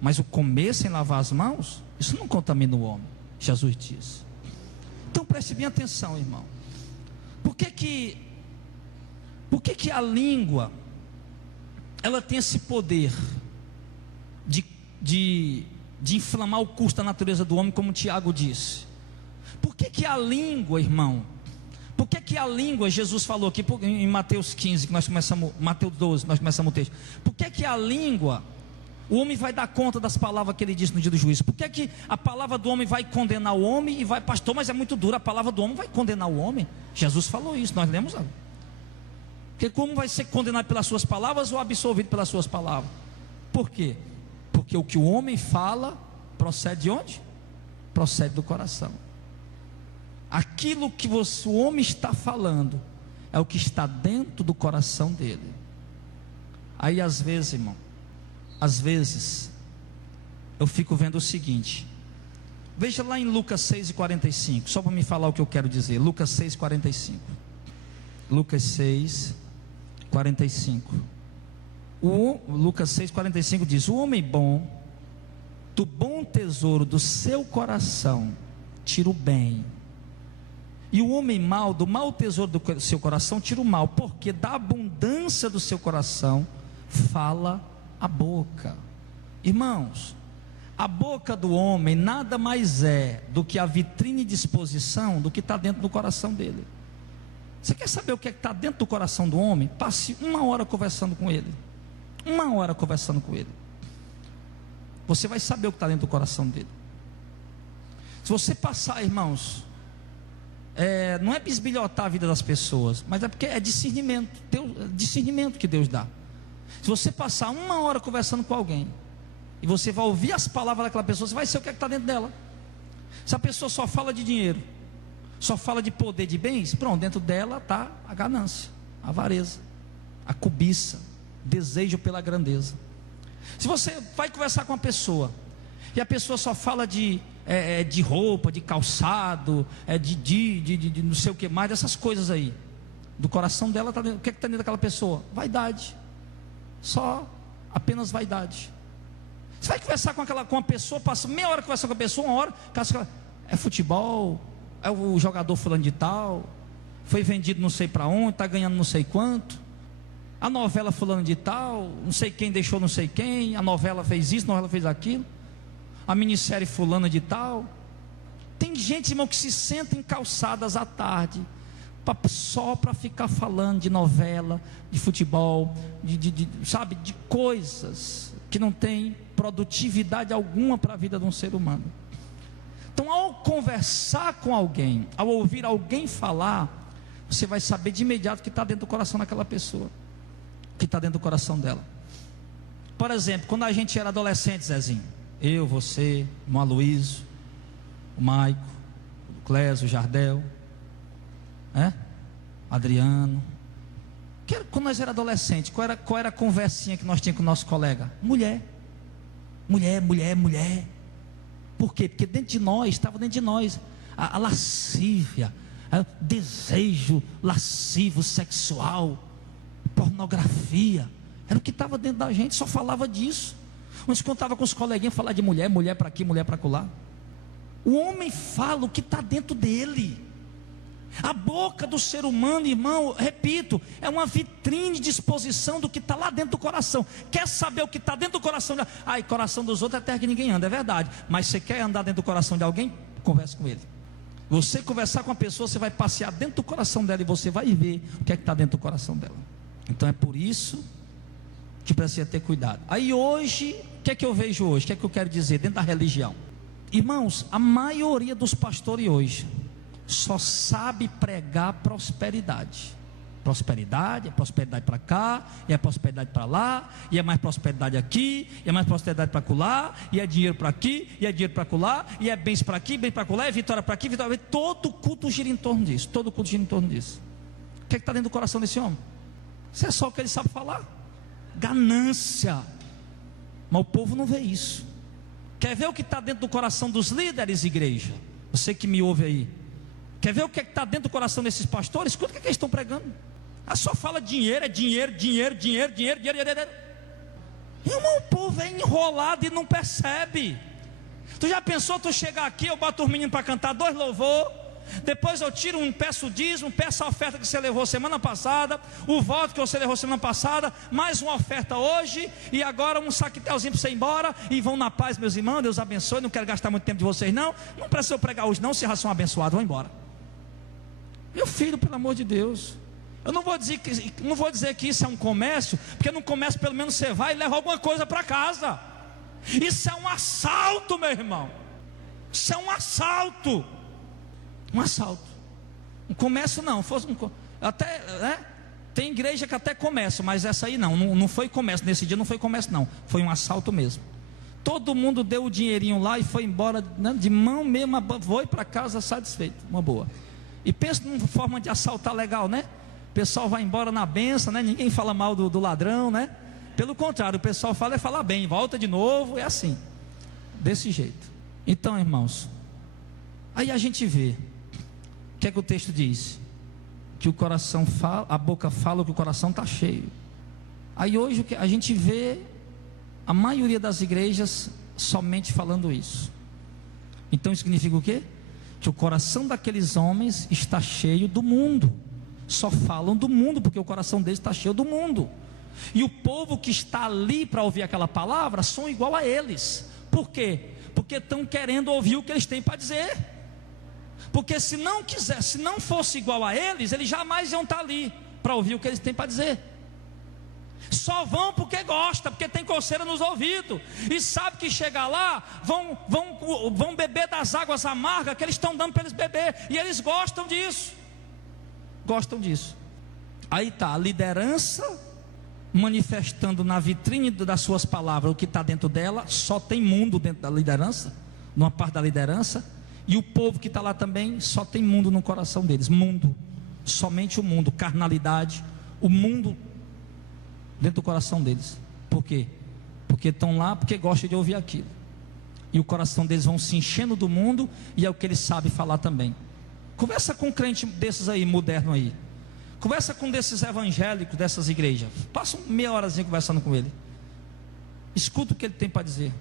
Mas o comer sem lavar as mãos, isso não contamina o homem. Jesus diz. Então preste bem atenção, irmão. Por que que a língua ela tem esse poder de inflamar o curso da natureza do homem, como Tiago disse? Por que a língua, irmão? Por que a língua, Jesus falou aqui em Mateus 15, que nós começamos, Mateus 12, nós começamos o texto. Por que a língua, o homem vai dar conta das palavras que ele disse no dia do juízo? Por que a palavra do homem vai condenar o homem e vai, pastor, mas é muito dura, a palavra do homem vai condenar o homem? Jesus falou isso, nós lemos lá. Porque como vai ser condenado pelas suas palavras ou absolvido pelas suas palavras? Por quê? Porque o que o homem fala procede de onde? Procede do coração. Aquilo que o homem está falando é o que está dentro do coração dele. Aí às vezes, irmão, às vezes eu fico vendo o seguinte. Veja lá em Lucas 6:45, só para me falar o que eu quero dizer. Lucas 6:45. Lucas 6:45. Lucas 6:45 diz: o homem bom, do bom tesouro do seu coração, tira o bem. E o homem mau, do mau tesouro do seu coração, tira o mal. Porque da abundância do seu coração, fala a boca. Irmãos, a boca do homem nada mais é do que a vitrine de exposição do que está dentro do coração dele. Você quer saber o que está dentro do coração do homem? Passe 1 hora conversando com ele. 1 hora conversando com ele. Você vai saber o que está dentro do coração dele. Se você passar, irmãos, não é bisbilhotar a vida das pessoas, mas é porque é discernimento. Discernimento que Deus dá. Se você passar 1 hora conversando com alguém e você vai ouvir as palavras daquela pessoa, você vai ser o que está dentro dela. Se a pessoa só fala de dinheiro, só fala de poder, de bens, pronto, dentro dela está a ganância, a avareza, a cobiça, desejo pela grandeza. Se você vai conversar com uma pessoa e a pessoa só fala de roupa, de calçado, de não sei o que mais, dessas coisas aí, do coração dela, o que está dentro daquela pessoa? Vaidade. Apenas vaidade. Você vai conversar com uma pessoa, passa meia hora conversando com a pessoa, 1 hora, é futebol, é o jogador fulano de tal, foi vendido não sei para onde, está ganhando não sei quanto, a novela fulano de tal, não sei quem deixou não sei quem, a novela fez isso, a novela fez aquilo, a minissérie fulana de tal. Tem gente, irmão, que se senta em calçadas à tarde, só para ficar falando de novela, de futebol, sabe, de coisas que não tem produtividade alguma para a vida de um ser humano. Então, ao conversar com alguém, ao ouvir alguém falar, você vai saber de imediato o que está dentro do coração daquela pessoa, o que está dentro do coração dela. Por exemplo, quando a gente era adolescente, Zezinho, eu, você, o irmão Aloysio, o Maico, o Clésio, o Jardel, Adriano. Quando nós era adolescente, qual era a conversinha que nós tínhamos com o nosso colega? Mulher. Por quê? Porque estava dentro de nós a lascívia, o desejo lascivo, sexual, pornografia. Era o que estava dentro da gente, só falava disso. Uns contava com os coleguinhas, falar de mulher para aqui, mulher para acolá. O homem fala o que está dentro dele. A boca do ser humano, irmão, repito, é uma vitrine de exposição do que está lá dentro do coração. Quer saber o que está dentro do coração? Coração dos outros é terra que ninguém anda, é verdade. Mas você quer andar dentro do coração de alguém? Converse com ele. Você conversar com uma pessoa, você vai passear dentro do coração dela e você vai ver o que é que está dentro do coração dela. Então é por isso que precisa ter cuidado. Aí hoje, o que é que eu vejo hoje? O que é que eu quero dizer dentro da religião? Irmãos, a maioria dos pastores hoje só sabe pregar prosperidade. Prosperidade, é prosperidade para cá, e é prosperidade para lá, e é mais prosperidade aqui, e é mais prosperidade para acolá, e é dinheiro para aqui, e é dinheiro para acolá, e é bens para aqui, bens para acolá, é vitória para aqui, vitória para aqui. Todo culto gira em torno disso, todo culto gira em torno disso. O que é que está dentro do coração desse homem? Isso é só o que ele sabe falar. Ganância. Mas o povo não vê isso. Quer ver o que está dentro do coração dos líderes, igreja? Você que me ouve aí. Quer ver o que está dentro do coração desses pastores? Escuta o que eles estão pregando. Só fala dinheiro, é dinheiro, dinheiro, dinheiro, dinheiro, dinheiro, dinheiro. Irmão, o povo é enrolado e não percebe. Tu já pensou, tu chegar aqui, eu boto os meninos para cantar 2 louvor, depois eu tiro peço o dízimo, peço a oferta que você levou semana passada, o voto que você levou semana passada, mais uma oferta hoje, e agora um saquetelzinho para você ir embora, e vão na paz, meus irmãos, Deus abençoe, não quero gastar muito tempo de vocês não precisa eu pregar hoje não, se são abençoados, vão embora. Meu filho, pelo amor de Deus, eu não vou dizer que isso é um comércio, porque no comércio pelo menos você vai e leva alguma coisa para casa. Isso é um assalto, meu irmão. Isso é um assalto. Um assalto. Um comércio não, até, né? Tem igreja que até comércio, mas essa aí não foi comércio, nesse dia não foi comércio não, foi um assalto mesmo. Todo mundo deu o dinheirinho lá e foi embora, né, de mão mesmo, foi para casa satisfeito, uma boa. E pensa numa forma de assaltar legal, né? O pessoal vai embora na benção, né? Ninguém fala mal do ladrão, né? Pelo contrário, o pessoal fala falar bem, volta de novo, é assim, desse jeito. Então, irmãos, aí a gente vê, o que é que o texto diz? Que o coração fala, a boca fala que o coração está cheio. Aí hoje a gente vê a maioria das igrejas somente falando isso. Então isso significa o quê? Que o coração daqueles homens está cheio do mundo. Só falam do mundo, porque o coração deles está cheio do mundo. E o povo que está ali para ouvir aquela palavra são igual a eles. Por quê? Porque estão querendo ouvir o que eles têm para dizer. Porque se não fosse igual a eles jamais iam estar ali para ouvir o que eles têm para dizer. Só vão porque gosta, porque tem coceira nos ouvidos, e sabe que chegar lá vão beber das águas amargas que eles estão dando para eles beber, e eles gostam disso. Aí está a liderança manifestando na vitrine das suas palavras o que está dentro dela. Só tem mundo dentro da liderança, numa parte da liderança. E o povo que está lá também só tem mundo no coração deles. Mundo, somente o mundo, carnalidade, o mundo dentro do coração deles. Por quê? Porque estão lá porque gostam de ouvir aquilo. E o coração deles vão se enchendo do mundo, e é o que eles sabem falar também. Conversa com um crente desses aí, moderno aí. Conversa com desses evangélicos, dessas igrejas. Passa meia horazinha conversando com ele. Escuta o que ele tem para dizer.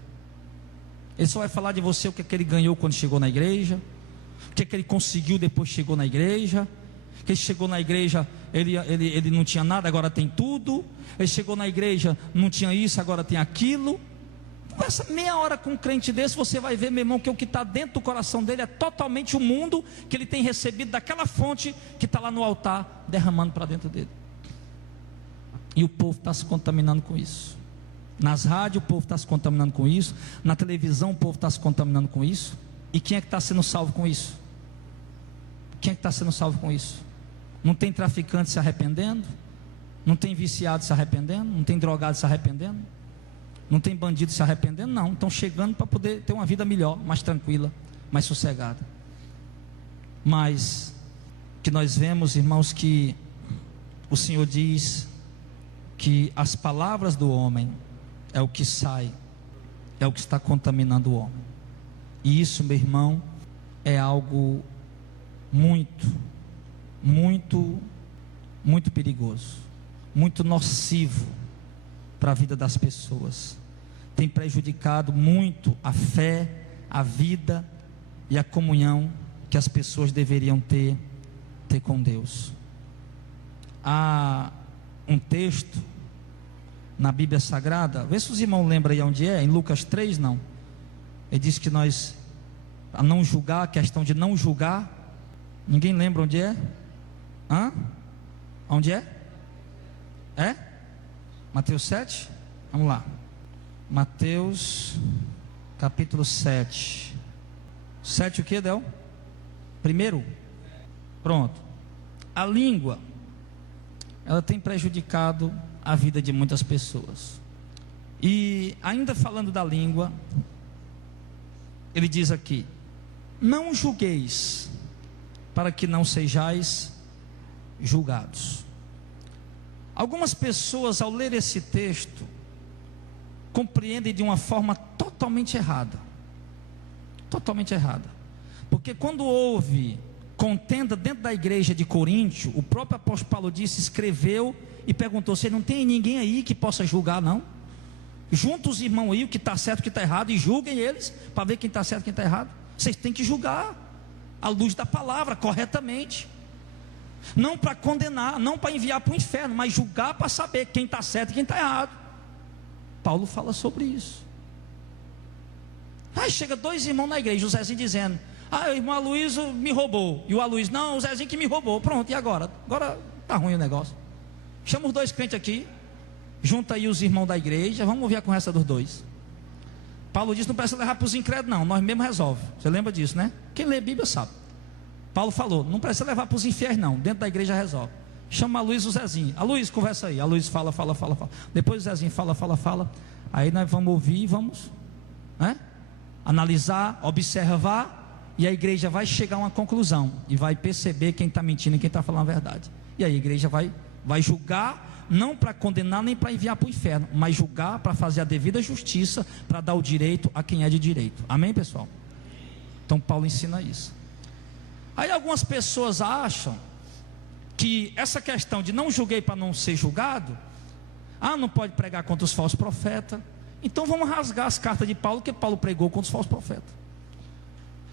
Ele só vai falar de você o que é que ele ganhou quando chegou na igreja, o que é que ele conseguiu depois que chegou na igreja. Que ele chegou na igreja, ele não tinha nada, agora tem tudo. Ele chegou na igreja, não tinha isso, agora tem aquilo. Conversa meia hora com um crente desse, você vai ver, meu irmão, que o que está dentro do coração dele é totalmente o mundo que ele tem recebido daquela fonte que está lá no altar, derramando para dentro dele. E o povo está se contaminando com isso. Nas rádios o povo está se contaminando com isso, na televisão o povo está se contaminando com isso. E quem é que está sendo salvo com isso? Quem é que está sendo salvo com isso? Não tem traficante se arrependendo? Não tem viciado se arrependendo? Não tem drogado se arrependendo? Não tem bandido se arrependendo? Não, estão chegando para poder ter uma vida melhor, mais tranquila, mais sossegada. Mas que nós vemos, irmãos, que o Senhor diz que as palavras do homem é o que sai, é o que está contaminando o homem. E isso, meu irmão, é algo muito, muito, muito perigoso, muito nocivo para a vida das pessoas. Tem prejudicado muito a fé, a vida e a comunhão que as pessoas deveriam ter com Deus. Há um texto na Bíblia Sagrada, vê se os irmãos lembram aí onde é, em Lucas 3, não. Ele diz que nós, a não julgar, a questão de não julgar. Ninguém lembra onde é? Onde é? É? Mateus 7? Vamos lá. Mateus capítulo 7. 7 o que, Del? Primeiro? Pronto. A língua, ela tem prejudicado a vida de muitas pessoas. E ainda falando da língua, ele diz aqui: não julgueis, para que não sejais julgados. Algumas pessoas, ao ler esse texto, compreendem de uma forma totalmente errada. Totalmente errada. Porque quando houve contenda dentro da igreja de Coríntio, o próprio apóstolo Paulo disse, escreveu e perguntou: você não tem ninguém aí que possa julgar, não? Junta os irmãos aí, o que está certo e o que está errado, e julguem eles, para ver quem está certo e quem está errado. Vocês têm que julgar à luz da palavra, corretamente. Não para condenar, não para enviar para o inferno, mas julgar para saber quem está certo e quem está errado. Paulo fala sobre isso. Aí chega dois irmãos na igreja, o Zezinho dizendo: o irmão Aloysio me roubou. E o Aloysio: não, o Zezinho que me roubou. Pronto, e agora? Agora está ruim o negócio. Chama os dois crentes aqui, junta aí os irmãos da igreja, vamos ouvir a conversa dos dois. Paulo disse: não precisa levar para os incrédulos não, nós mesmos resolve. Você lembra disso, né? Quem lê a Bíblia sabe. Paulo falou: não precisa levar para os infiéis não, dentro da igreja resolve. Chama a Aloysio e o Zezinho. Aloysio, conversa aí. Aloysio fala. Depois o Zezinho fala. Aí nós vamos ouvir e vamos, né, analisar, observar, e a igreja vai chegar a uma conclusão e vai perceber quem está mentindo e quem está falando a verdade. E aí a igreja vai julgar, não para condenar nem para enviar para o inferno, mas julgar para fazer a devida justiça, para dar o direito a quem é de direito. Amém, pessoal? Então Paulo ensina isso. Aí algumas pessoas acham que essa questão de não julguei para não ser julgado, não pode pregar contra os falsos profetas, então vamos rasgar as cartas de Paulo, que Paulo pregou contra os falsos profetas.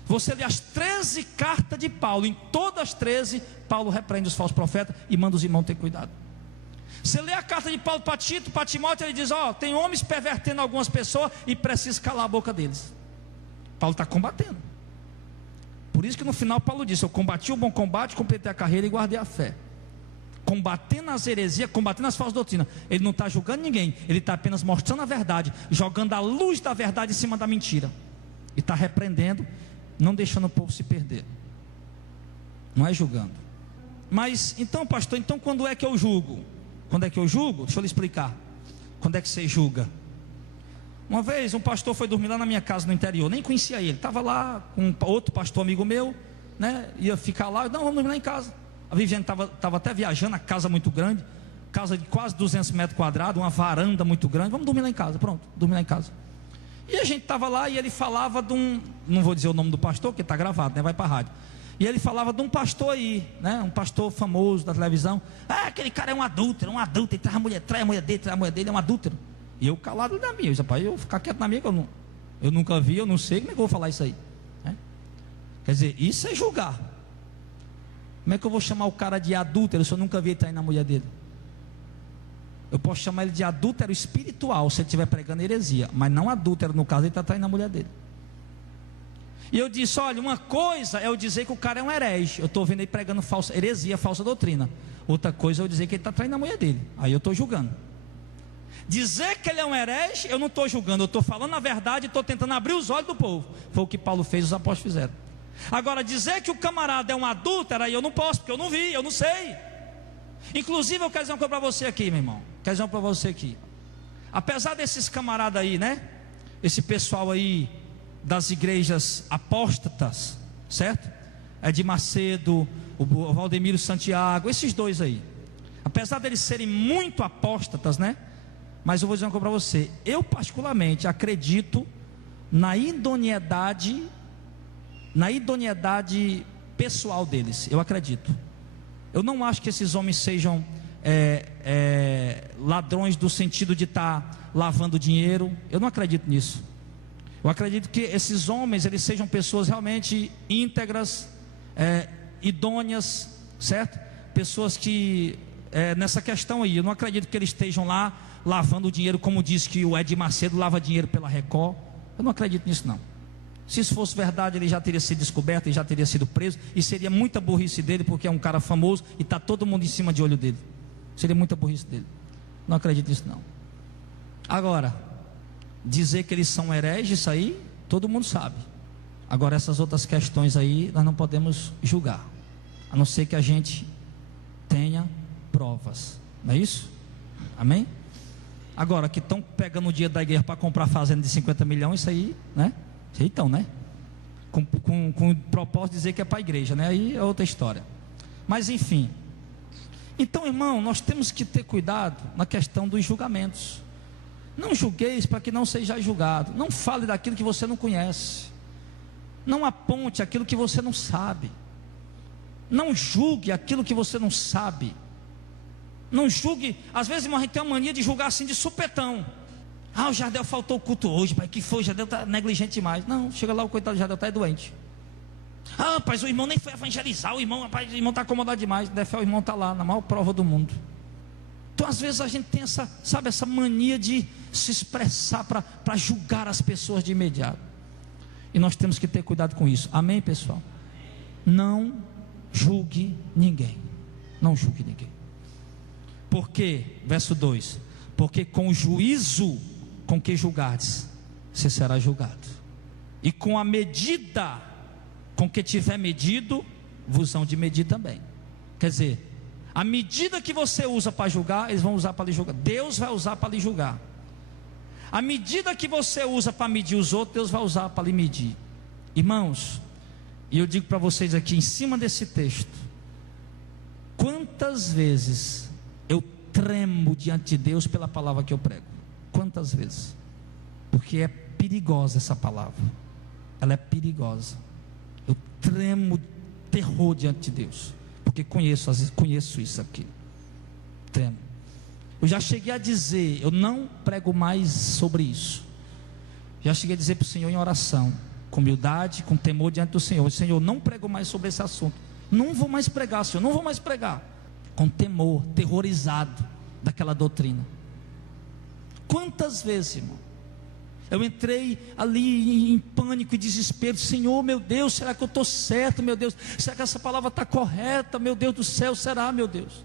Você lê as 13 cartas de Paulo, em todas as 13 Paulo repreende os falsos profetas e manda os irmãos ter cuidado. Você lê a carta de Paulo para Tito, para Timóteo, ele diz: tem homens pervertendo algumas pessoas e precisa calar a boca deles. Paulo está combatendo. Por isso que no final Paulo disse: eu combati o bom combate, completei a carreira e guardei a fé. Combatendo as heresias, combatendo as falsas doutrinas. Ele não está julgando ninguém, ele está apenas mostrando a verdade, jogando a luz da verdade em cima da mentira, e está repreendendo, não deixando o povo se perder. Não é julgando. Mas então, pastor, então quando é que eu julgo? Quando é que eu julgo? Deixa eu lhe explicar. Quando é que você julga? Uma vez um pastor foi dormir lá na minha casa no interior, nem conhecia ele, estava lá com outro pastor amigo meu, né? Ia ficar lá, não, vamos dormir lá em casa. A Viviane estava até viajando, a casa muito grande, casa de quase 200 metros quadrados, uma varanda muito grande, vamos dormir lá em casa, pronto, dormir lá em casa. E a gente estava lá e ele falava de um, não vou dizer o nome do pastor, porque está gravado, né? Vai para a rádio. E ele falava de um pastor aí, né? Um pastor famoso da televisão. Aquele cara é um adúltero, ele traz a mulher dele, é um adúltero. E eu calado na minha, rapaz, eu ficar quieto na minha, que eu nunca vi, eu não sei, como é que eu vou falar isso aí, né? Quer dizer, isso é julgar. Como é que eu vou chamar o cara de adúltero se eu nunca vi ele traindo na mulher dele? Eu posso chamar ele de adúltero espiritual se ele estiver pregando heresia, mas não adúltero, no caso ele está traindo a mulher dele. E eu disse: olha, uma coisa é eu dizer que o cara é um herege, eu estou vendo ele pregando falsa heresia, falsa doutrina. Outra coisa é eu dizer que ele está traindo a mulher dele, aí eu estou julgando. Dizer que ele é um herege, eu não estou julgando, eu estou falando a verdade e estou tentando abrir os olhos do povo. Foi o que Paulo fez, os apóstolos fizeram. Agora, dizer que o camarada é um adúltero, aí eu não posso, porque eu não vi, eu não sei. Inclusive, eu quero dizer uma coisa para você aqui, meu irmão. Quero dizer uma coisa para você aqui. Apesar desses camaradas aí, né? Esse pessoal aí das igrejas apóstatas, certo? De Macedo, o Valdemiro Santiago, esses dois aí. Apesar deles serem muito apóstatas, né? Mas eu vou dizer uma coisa para você. Eu particularmente acredito na idoneidade pessoal deles. Eu acredito. Eu não acho que esses homens sejam ladrões do sentido de estar lavando dinheiro. Eu não acredito nisso. Eu acredito que esses homens, eles sejam pessoas realmente íntegras, idôneas, certo? Pessoas que, nessa questão aí, eu não acredito que eles estejam lá lavando dinheiro, como diz que o Ed Macedo lava dinheiro pela Record. Eu não acredito nisso não. Se isso fosse verdade, ele já teria sido descoberto, ele já teria sido preso, e seria muita burrice dele, porque é um cara famoso e está todo mundo em cima de olho dele. Seria muita burrice dele. Não acredito nisso não. Agora, dizer que eles são hereges, isso aí todo mundo sabe. Agora essas outras questões aí nós não podemos julgar. a não ser que a gente tenha provas, não é isso? Amém? Agora, que estão pegando o dia da igreja para comprar fazenda de 50 milhões, isso aí, né? Isso aí então, né? Com o propósito de dizer que é para a igreja, né? Aí é outra história. Mas enfim. Então, irmão, nós temos que ter cuidado na questão dos julgamentos. Não julgueis para que não seja julgado. Não fale daquilo que você não conhece. Não aponte aquilo que você não sabe. Não julgue aquilo que você não sabe. Não julgue. Às vezes, irmão, a gente tem uma mania de julgar assim de supetão. O Jardel faltou o culto hoje, pai. Que foi? O Jardel está negligente demais. Não, chega lá, o coitado do Jardel está doente. Rapaz, o irmão nem foi evangelizar. O irmão está acomodado demais. O irmão está lá, na maior prova do mundo. Então, às vezes, a gente tem essa mania de se expressar para julgar as pessoas de imediato. E nós temos que ter cuidado com isso. Amém, pessoal? Não julgue ninguém. Não julgue ninguém. Porque, verso 2: porque com o juízo com que julgardes, você será julgado. E com a medida com que tiver medido, vos hão de medir também. Quer dizer, a medida que você usa para julgar, eles vão usar para lhe julgar. Deus vai usar para lhe julgar. A medida que você usa para medir os outros, Deus vai usar para lhe medir. Irmãos, e eu digo para vocês aqui, em cima desse texto, quantas vezes eu tremo diante de Deus pela palavra que eu prego? Quantas vezes? Porque é perigosa essa palavra. Ela é perigosa. Eu tremo terror diante de Deus, porque conheço isso aqui. Tremo. Eu já cheguei a dizer, eu não prego mais sobre isso. Já cheguei a dizer para o Senhor em oração, com humildade, com temor diante do Senhor: Senhor, não prego mais sobre esse assunto. Não vou mais pregar, Senhor, não vou mais pregar. Com temor, terrorizado daquela doutrina. Quantas vezes, irmão, eu entrei ali em pânico e desespero: Senhor, meu Deus, será que eu estou certo, meu Deus? Será que essa palavra está correta, meu Deus do céu? Será, meu Deus?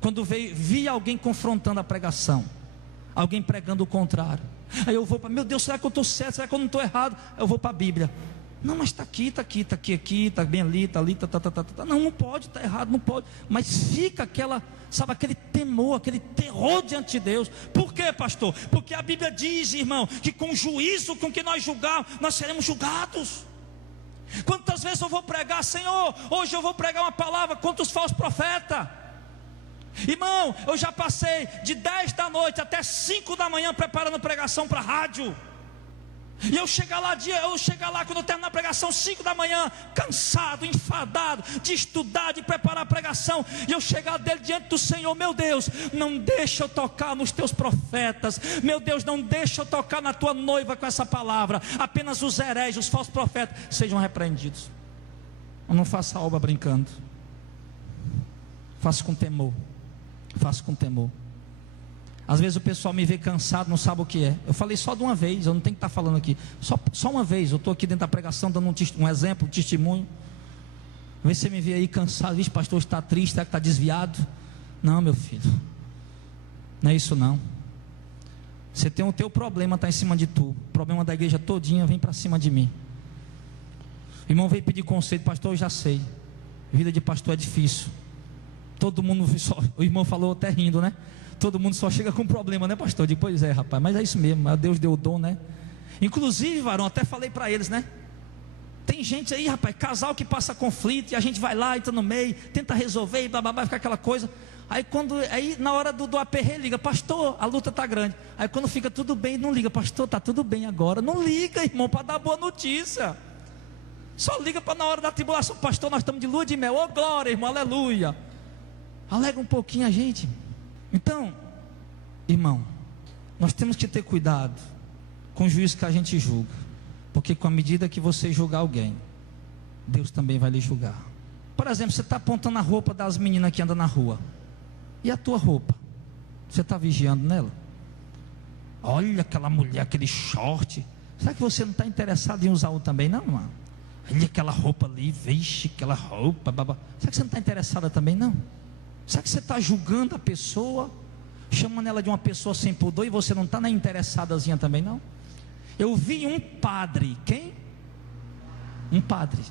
Quando vi alguém confrontando a pregação, alguém pregando o contrário, aí eu vou para, meu Deus, será que eu estou certo? Será que eu não estou errado? Eu vou para a Bíblia. Não, mas está aqui, está bem ali, está ali, tá. Não pode, está errado, não pode. Mas fica aquele temor, aquele terror diante de Deus. Por quê, pastor? Porque a Bíblia diz, irmão, que com o juízo com que nós julgarmos, nós seremos julgados. Quantas vezes eu vou pregar: Senhor, hoje eu vou pregar uma palavra contra os falsos profetas. Irmão, eu já passei de 10 da noite até 5 da manhã preparando pregação para a rádio. E eu chegar lá quando eu terminar a pregação 5 da manhã, cansado, enfadado de estudar, de preparar a pregação, e eu chegar dele diante do Senhor: meu Deus, não deixa eu tocar nos teus profetas, meu Deus, não deixa eu tocar na tua noiva com essa palavra. Apenas os hereges, os falsos profetas sejam repreendidos. Eu não faço a obra brincando, faço com temor. Faço com temor. Às vezes o pessoal me vê cansado, não sabe o que é. Eu falei só de uma vez, eu não tenho que estar falando aqui. Só uma vez, eu estou aqui dentro da pregação dando um exemplo, um testemunho. Às vezes você me vê aí cansado: vixe, pastor, está triste, será que está desviado? Não, meu filho, não é isso não. Você tem o teu problema, está em cima de tu. O problema da igreja todinha vem para cima de mim. O irmão veio pedir conselho: pastor, eu já sei, vida de pastor é difícil. Todo mundo, o irmão falou até rindo, né? Todo mundo só chega com problema, né, pastor? Eu digo: pois é, rapaz, mas é isso mesmo, Deus deu o dom, né? Inclusive, varão, até falei para eles, né? Tem gente aí, rapaz, casal que passa conflito, e a gente vai lá, entra no meio, tenta resolver, e bababá, fica aquela coisa. Aí na hora do aperreio, liga: pastor, a luta está grande. Aí quando fica tudo bem, não liga: pastor, está tudo bem agora. Não liga, irmão, para dar boa notícia. Só liga para na hora da tribulação: pastor, nós estamos de lua de mel. Ô glória, irmão, aleluia. Alega um pouquinho a gente. Então, irmão, nós temos que ter cuidado com o juízo que a gente julga, porque com a medida que você julgar alguém, Deus também vai lhe julgar. Por exemplo, você está apontando a roupa das meninas que andam na rua, e a tua roupa, você está vigiando nela? Olha aquela mulher, aquele short. Será que você não está interessado em usar o também, não, irmão? Olha aquela roupa ali, vixe, aquela roupa, babá. Será que você não está interessada também, não? Será que você está julgando a pessoa, chamando ela de uma pessoa sem pudor, e você não está nem interessadazinha também, não? Eu vi um padre, quem? Um padre.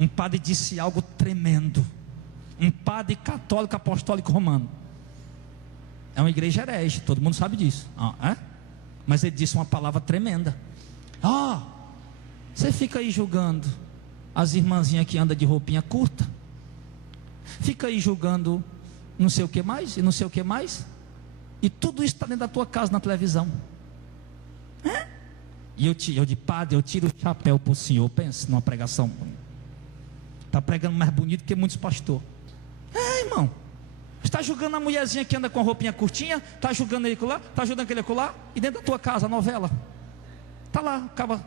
um padre disse algo tremendo. Um padre católico apostólico romano. É uma igreja herege, todo mundo sabe disso. Mas ele disse uma palavra tremenda. Você fica aí julgando as irmãzinhas que andam de roupinha curta, fica aí julgando não sei o que mais, e não sei o que mais, e tudo isso está dentro da tua casa, na televisão. E eu de padre, eu tiro o chapéu para o senhor. Pensa numa pregação. Está pregando mais bonito que muitos pastores. Irmão, está julgando a mulherzinha que anda com a roupinha curtinha, está julgando ele lá, está julgando aquele lá, e dentro da tua casa, a novela, está lá, acaba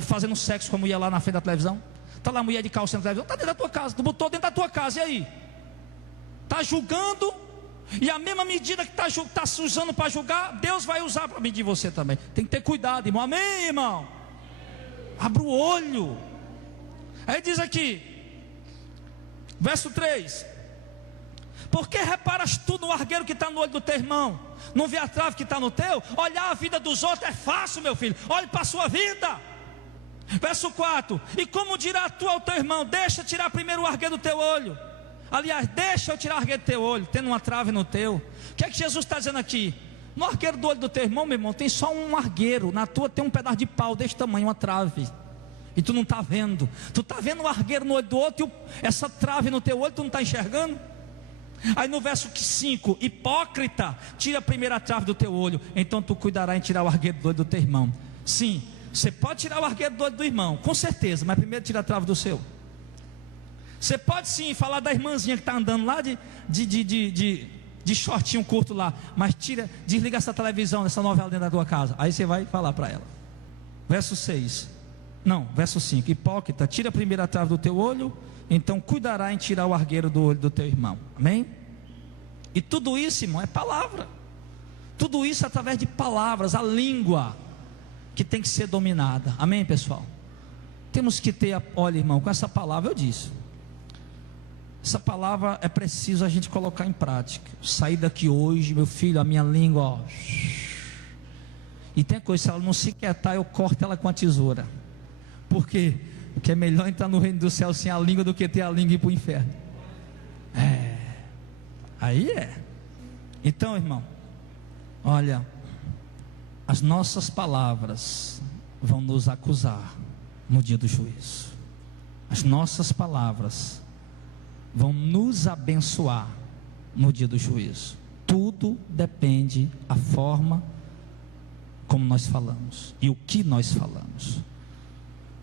fazendo sexo com a mulher lá na frente da televisão, está lá a mulher de calça na televisão, está dentro da tua casa, tu botou dentro da tua casa, e aí? Está julgando, e a mesma medida que está se usando para julgar, Deus vai usar para medir você também. Tem que ter cuidado, irmão. Amém, irmão? Abra o olho. Aí diz aqui, verso 3: por que reparas tu no argueiro que está no olho do teu irmão? Não vê a trave que está no teu? Olhar a vida dos outros é fácil, meu filho. Olhe para a sua vida. Verso 4: e como dirá tu ao teu irmão, deixa tirar primeiro o argueiro do teu olho? Aliás, deixa eu tirar o argueiro do teu olho, tendo uma trave no teu. O que é que Jesus está dizendo aqui? No argueiro do olho do teu irmão, meu irmão, tem só um argueiro. Na tua tem um pedaço de pau desse tamanho, uma trave. E tu não está vendo. Tu está vendo o argueiro no olho do outro, e essa trave no teu olho, tu não está enxergando? Aí no verso 5: hipócrita, tira a primeira trave do teu olho, então tu cuidará em tirar o argueiro do olho do teu irmão. Sim, você pode tirar o argueiro do olho do irmão, com certeza, mas primeiro tira a trave do seu. Você pode sim falar da irmãzinha que está andando lá de shortinho curto lá, mas desliga essa televisão, essa novela dentro da tua casa. Aí você vai falar para ela. Verso 5: hipócrita, tira a primeira trave do teu olho, então cuidará em tirar o argueiro do olho do teu irmão. Amém? E tudo isso, irmão, é palavra. Tudo isso através de palavras, a língua que tem que ser dominada. Amém, pessoal? Temos que ter, olha, irmão, com essa palavra eu disse, essa palavra é preciso a gente colocar em prática. Sair daqui hoje, meu filho, a minha língua, e tem coisa, se ela não se quietar, eu corto ela com a tesoura. Por quê? Porque é melhor entrar no reino do céu sem a língua do que ter a língua e ir para o inferno. Aí é. Então, irmão, olha, as nossas palavras vão nos acusar no dia do juízo. As nossas palavras vão nos abençoar no dia do juízo. Tudo depende da forma como nós falamos e o que nós falamos.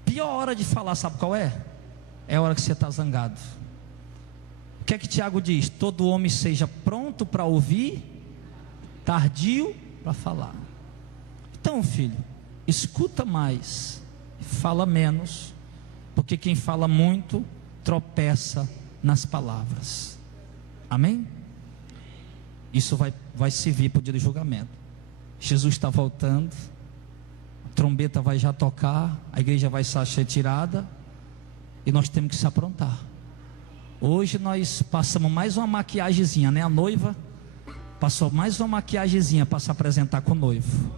Pior hora de falar, sabe qual é? É a hora que você está zangado. O que é que Tiago diz? Todo homem seja pronto para ouvir, tardio para falar. Então, filho, escuta mais, fala menos, porque quem fala muito tropeça nas palavras. Amém? Isso vai servir para o dia do julgamento. Jesus está voltando, a trombeta vai já tocar, a igreja vai ser retirada, e nós temos que se aprontar. Hoje nós passamos mais uma maquiagemzinha, né? A noiva passou mais uma maquiagemzinha para se apresentar com o noivo.